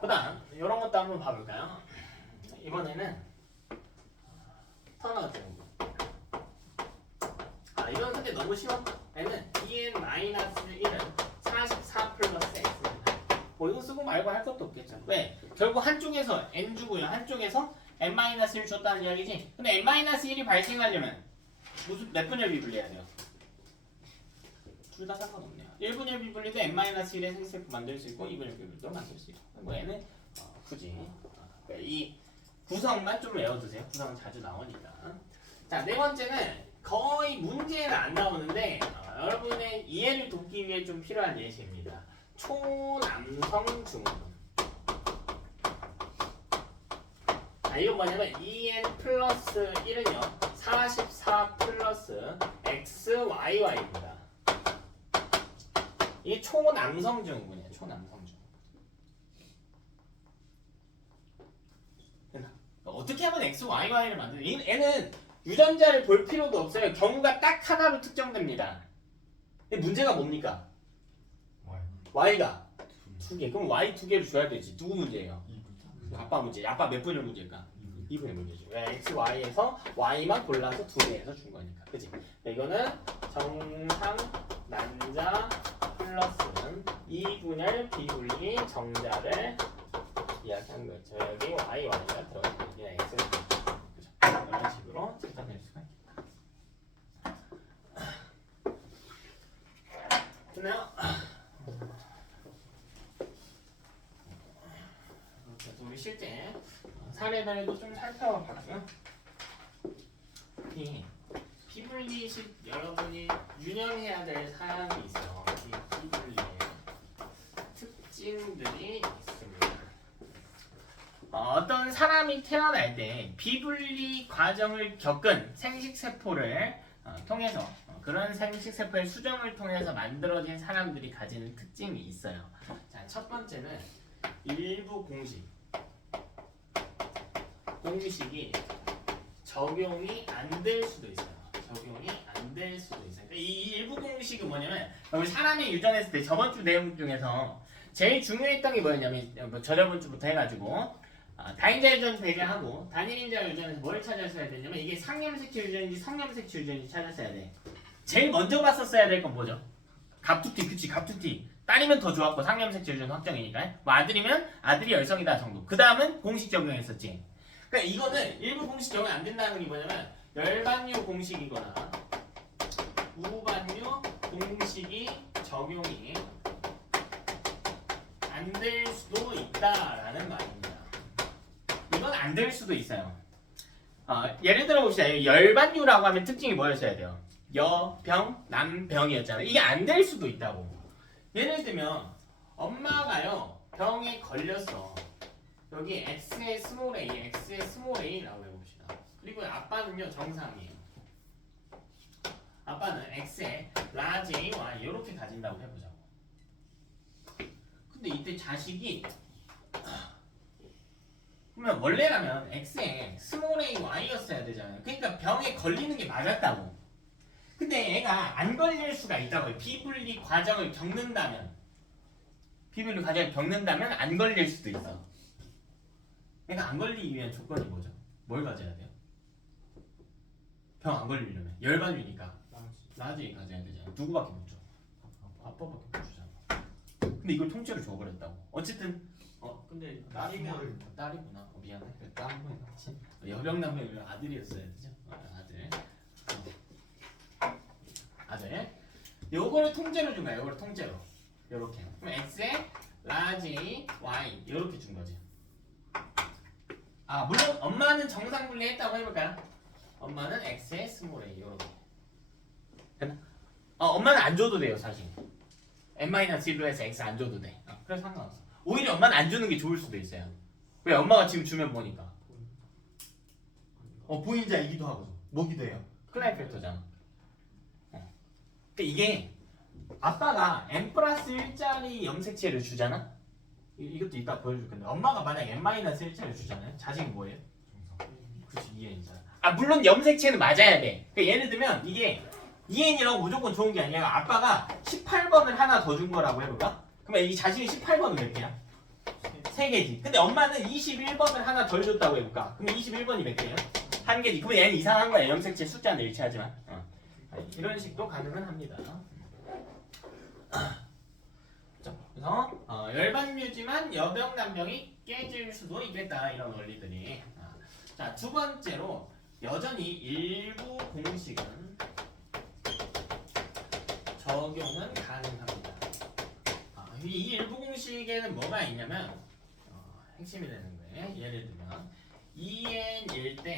그다음 이런 것도 한번 봐볼까요? 이번에는 터너 제곱. 이건 근데 너무 쉬워. 얘는 2n-1은 44 플러스 x입니다. 이거 쓰고 말고 할 것도 없겠죠. 왜? 결국 한쪽에서 n 주고요. 한쪽에서 n-1 줬다는 이야기지. 근데 n-1이 발생하려면 무슨 몇 분열 비분리해야 돼요? 둘 다 상관없네요. 1분열 비분리도 n-1의 생세프 만들 수 있고 2분열 비분리도 만들 수 있고. 얘는 굳이 이 구성만 좀 외워두세요. 구성은 자주 나오니까. 자, 네 번째는 거의 문제는 안 나오는데 여러분의 이해를 돕기 위해 좀 필요한 예시입니다. 초남성 증후군. 이건 뭐냐면 2n 플러스 1은요 44 플러스 xyy입니다. 이게 초남성 증후군이에요. 초남성 증후군. 어떻게 하면 xyy를 만드는? 얘는 유전자를 볼 필요도 없어요. 경우가 딱 하나로 특정됩니다. 근데 문제가 뭡니까? y가 2개. 그럼 y 2개를 줘야 되지. 누구 문제예요? 아빠 문제. 아빠 몇 분의 문제일까? 2분의 문제죠. 왜 x, y에서 y만 골라서 2개에서 준 거니까. 그치? 이거는 정상 난자 플러스는 2분의 비분리 정자를 이야기한 거죠. 여기 y, y가 들어가 있고 여기는 x를 그죠? 이런 식으로 찾아낼 수가 있겠다. 됐나요? 우리 실제 사례들도 좀 살펴봤고요. 이 피분리식 여러분이 유념해야 될 사항이 있어요. 이 피분리의 특징들이 있습니다. 어떤 사람이 태어날 때 비분리 과정을 겪은 생식세포를 통해서 그런 생식세포의 수정을 통해서 만들어진 사람들이 가지는 특징이 있어요. 자, 첫 번째는 일부 공식이 적용이 안 될 수도 있어요. 적용이 안 될 수도 있어요. 이 일부 공식은 뭐냐면 우리 사람이 유전했을 때 저번 주 내용 중에서 제일 중요했던 게 뭐였냐면 저저번 주부터 해가지고 다인자 유전 배제하고 단일인자 유전에서 뭘 찾았어야 되냐면 이게 상염색체 유전인지 성염색체 유전인지 찾았어야 돼. 제일 먼저 봤었어야 될 건 뭐죠? 갑툭튀. 그치, 갑툭튀. 딸이면 더 좋았고 상염색체 유전 확정이니까 뭐 아들이면 아들이 열성이다 정도. 그 다음은 공식 적용했었지. 그러니까 이거는 일부 공식 적용 안 된다는 게 뭐냐면 열반유 공식이거나 우반유 공식이 적용이 안 될 수도 있다라는 말입니다. 이건 안 될 수도 있어요. 예를 들어 봅시다. 열반유라고 하면 특징이 뭐였어야 돼요? 여병, 남병이었잖아요. 이게 안 될 수도 있다고. 예를 들면 엄마가요 병에 걸렸어. 여기 X의 스몰 a, X의 스몰 a라고 해봅시다. 그리고 아빠는요 정상이에요. 아빠는 X의 라지 a, y 이렇게 가진다고 해보자고. 근데 이때 자식이 그러면 원래라면 X의 스몰 a, y였어야 되잖아요. 그러니까 병에 걸리는 게 맞았다고. 근데 애가 안 걸릴 수가 있다고요. 비분리 과정을 겪는다면 안 걸릴 수도 있어. 그러니까 안 걸리기 위한 조건이 뭐죠? 뭘 가져야 돼요? 병 안 걸리려면 열반유니까 라지 가져야 되잖아. 누구밖에 못 줘? 아빠밖에 못 주잖아. 근데 이걸 통째로 줘버렸다고. 어쨌든 근데 딸이구나. 미안해. 딸이구나. 여병남병이면 아들이었어야 되죠. 아들. 요거를 통째로 준 거야. 요거를 통째로. 요렇게. 그럼 X에 라지 Y 요렇게 준 거지. 물론 엄마는 정상 분리했다고 해볼까요? 엄마는 X에 스몰 a 요렇게. 됐나? 엄마는 안 줘도 돼요 사실. n-1에서 X 안 줘도 돼. 그래서 상관없어. 오히려 엄마는 안 주는 게 좋을 수도 있어요. 왜? 엄마가 지금 주면 뭐니까? 보인자이기도 하고 뭐기도 해요. 클라이펠터잖아. 이게 아빠가 n+1짜리 염색체를 주잖아? 이것도 이따 보여줄 건데 엄마가 만약 n-1짜리를 주잖아요? 자식은 뭐예요? 그치 2n이잖아. 물론 염색체는 맞아야 돼. 그러니까 예를 들면 이게 2n이라고 무조건 좋은 게 아니라 아빠가 18번을 하나 더 준 거라고 해볼까? 그러면 이 자식이 18번은 몇 개야? 3개지. 근데 엄마는 21번을 하나 덜 줬다고 해볼까? 그러면 21번이 몇 개예요? 1개지. 그러면 얘는 이상한 거야. 염색체 숫자는 일치하지만. 이런 식도 가능은 합니다. 그래서 열반유지만 여병 남병이 깨질 수도 있겠다 이런 원리들이. 자, 두 번째로 여전히 일부 공식은 적용은 가능합니다. 이 일부 공식에는 뭐가 있냐면 핵심이 되는 거예요. 예를 들면 2n일 때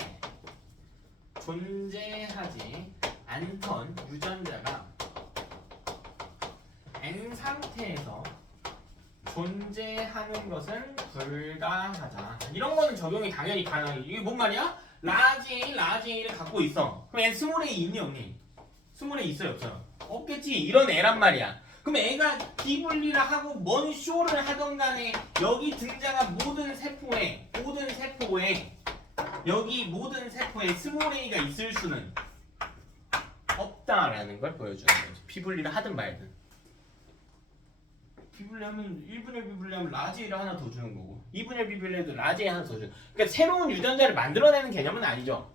존재하지 않던 유전자가 N 상태에서 존재하는 것은 불가하다. 이런 거는 적용이 당연히 가능해. 이게 뭔 말이야? 라지 A를 갖고 있어. 그럼 N 스몰 A 있니 없니? 스몰 A 있어요 없어요? 없겠지. 이런 애란 말이야. 그럼 애가 비분리를 하고 뭔 쇼를 하던 간에 여기 등장한 모든 세포에 여기 모든 세포에 스몰 A가 있을 수는 없다라는 걸 보여주는 거지. 비분리를 하든 말든. 비분리하면 1분의 비분리하면 라지 A를 하나 더 주는 거고 2분의 비분리해도 라지 A 하나 더 주는. 그러니까 새로운 유전자를 만들어내는 개념은 아니죠.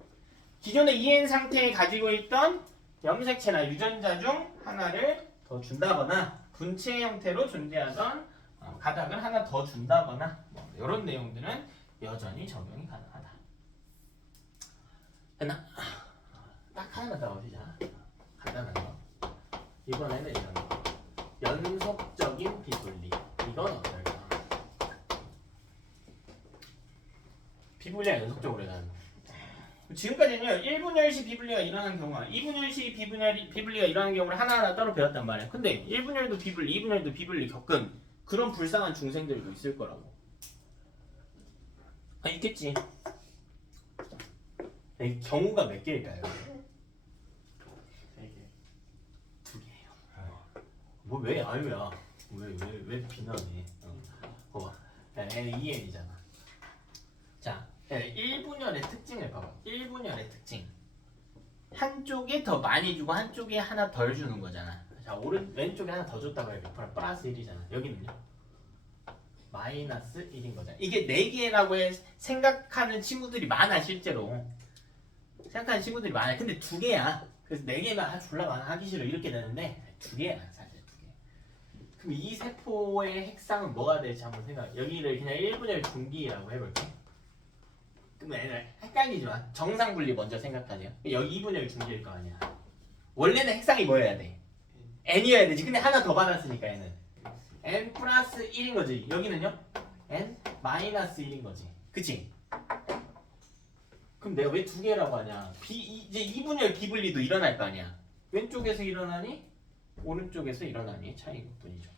기존의 EN 상태에 가지고 있던 염색체나 유전자 중 하나를 더 준다거나 분체 형태로 존재하던 가닥을 하나 더 준다거나 뭐 이런 내용들은 여전히 적용이 가능하다. 됐나? 딱 하나만 더 보시자. 간단한 거. 이번에는 이런 거. 연속적인 비분리. 이건 어떨까? 비분리가 연속적으로 일어나는 거. 지금까지는요 1분열식 비분리가 일어나는 경우와 2분열식 비분리가 일어나는 경우를 하나하나 따로 배웠단 말이야. 근데 1분열도 비분리, 2분열도 비분리 겪은 그런 불쌍한 중생들도 있을 거라고. 아 있겠지. 경우가 몇 개일까요? 3개. 2개예요. 뭐 왜 아유야? 왜 비난해? 봐봐. EN이잖아. 자. 1분열의 특징을 봐봐. 1분열의 특징. 한쪽에 더 많이 주고 한쪽에 하나 덜 주는 거잖아. 자, 왼쪽에 하나 더 줬다고 해도 플러스 1이잖아. 여기는요? 마이너스 1인 거잖아. 이게 4개라고 생각하는 친구들이 많아 실제로. 생각하는 친구들이 많아. 근데 2개야. 그래서 4개만 졸라 많아 하기 싫어 이렇게 되는데 2개야 사실 2개. 그럼 이 세포의 핵상은 뭐가 될지 한번 생각. 여기를 그냥 1분열 중기라고 해볼게. 그러면 애들 헷갈리지만 정상 분리 먼저 생각하세요. 여기 2분열 중기일 거 아니야. 원래는 핵상이 뭐여야 돼? n이어야 되지. 근데 하나 더 받았으니까 얘는 n 플러스 1인 거지. 여기는요? n 마이너스 1인 거지. 그치? 그럼 내가 왜 2개라고 하냐? 이제 2분열 비분리도 일어날 거 아니야. 왼쪽에서 일어나니? 오른쪽에서 일어나니? 차이일 뿐이죠.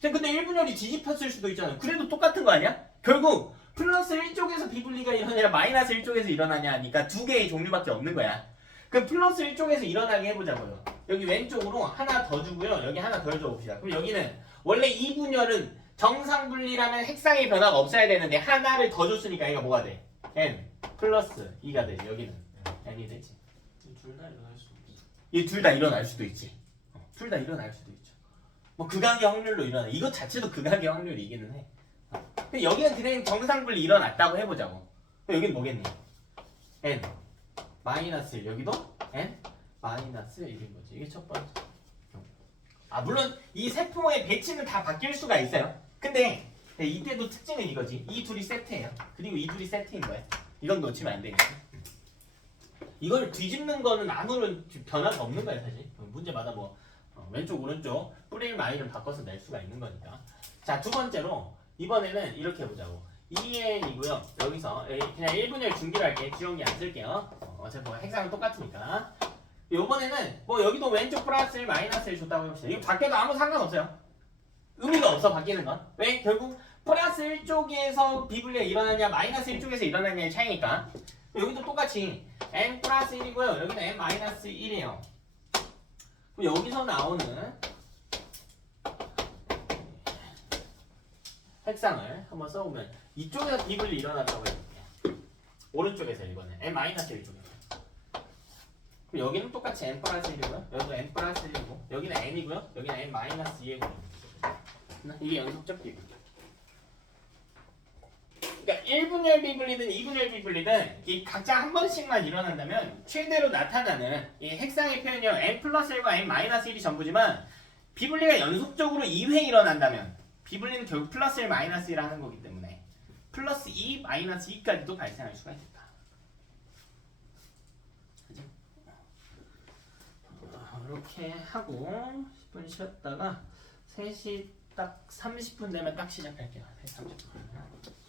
근데 1분열이 뒤집혔을 수도 있잖아. 그래도 똑같은 거 아니야? 결국 플러스 1쪽에서 비분리가 일어나냐 마이너스 1쪽에서 일어나냐 하니까 2개의 종류밖에 없는 거야. 그럼 플러스 1쪽에서 일어나게 해보자고요. 여기 왼쪽으로 하나 더 주고요. 여기 하나 덜 줘봅시다. 그럼 여기는 원래 2분열은 정상 분리라면 핵상의 변화가 없어야 되는데 하나를 더 줬으니까 얘가 뭐가 돼? n 플러스 2가 되지. 여기는 n이 되지. 둘 다 일어날 수 없어. 얘 둘 다 일어날 수도 있지. 둘 다 일어날 수도 있죠. 뭐 극악의 확률로 일어나. 이것 자체도 극악의 확률이기는 해. 근데 여기는 그냥 정상분리 일어났다고 해보자고. 여기는 뭐겠니? n 마이너스 1. 여기도 n 마이너스 1인 거지. 이게 첫 번째 경우. 물론 이 세포의 배치는 다 바뀔 수가 있어요. 근데 이때도 특징은 이거지. 이 둘이 세트예요. 그리고 이 둘이 세트인 거야. 이건 놓치면 안 되겠지. 이걸 뒤집는 거는 아무런 변화가 없는 거야 사실. 문제마다 뭐 왼쪽 오른쪽 뿌리를 마이를 바꿔서 낼 수가 있는 거니까. 자, 두 번째로 이번에는 이렇게 해보자고. 2n이고요. 여기서 그냥 1분열 중기로 할게. 기억이 안 쓸게요. 어차피 뭐 핵상은 똑같으니까. 요번에는 뭐 여기도 왼쪽 플러스 1 마이너스 1 줬다고 해봅시다. 이거 바뀌어도 아무 상관없어요. 의미가 없어 바뀌는 건. 왜? 결국 플러스 1쪽에서 비분리가 일어나냐 마이너스 1쪽에서 일어나냐의 차이니까. 여기도 똑같이 n 플러스 1이고요. 여기는 n 마이너스 1이에요. 그럼 여기서 나오는 핵상을 한번 써보면 이쪽에서 비분리 일어났다고 해볼게요. 오른쪽에서 이번에 n-1쪽에서. 그럼 여기는 똑같이 n 플러스 1이고요. 여기도 n 플러스 1이고 여기는 n이고요. 여기는 n-2이고. 이게 연속적 비분리. 그러니까 1분열 비분리든 2분열 비분리든 이 각자 한 번씩만 일어난다면 최대로 나타나는 이 핵상의 표현이요. n 플러스 1과 n-1이 전부지만 비분리가 연속적으로 2회 일어난다면 비분리는 결국 플러스 1 마이너스 1 하는 거기 때문에 플러스 2 마이너스 2까지도 발생할 수가 있다. 이렇게 하고 10분 쉬었다가 3시 딱 30분 되면 딱 시작할게요. 3시 30분.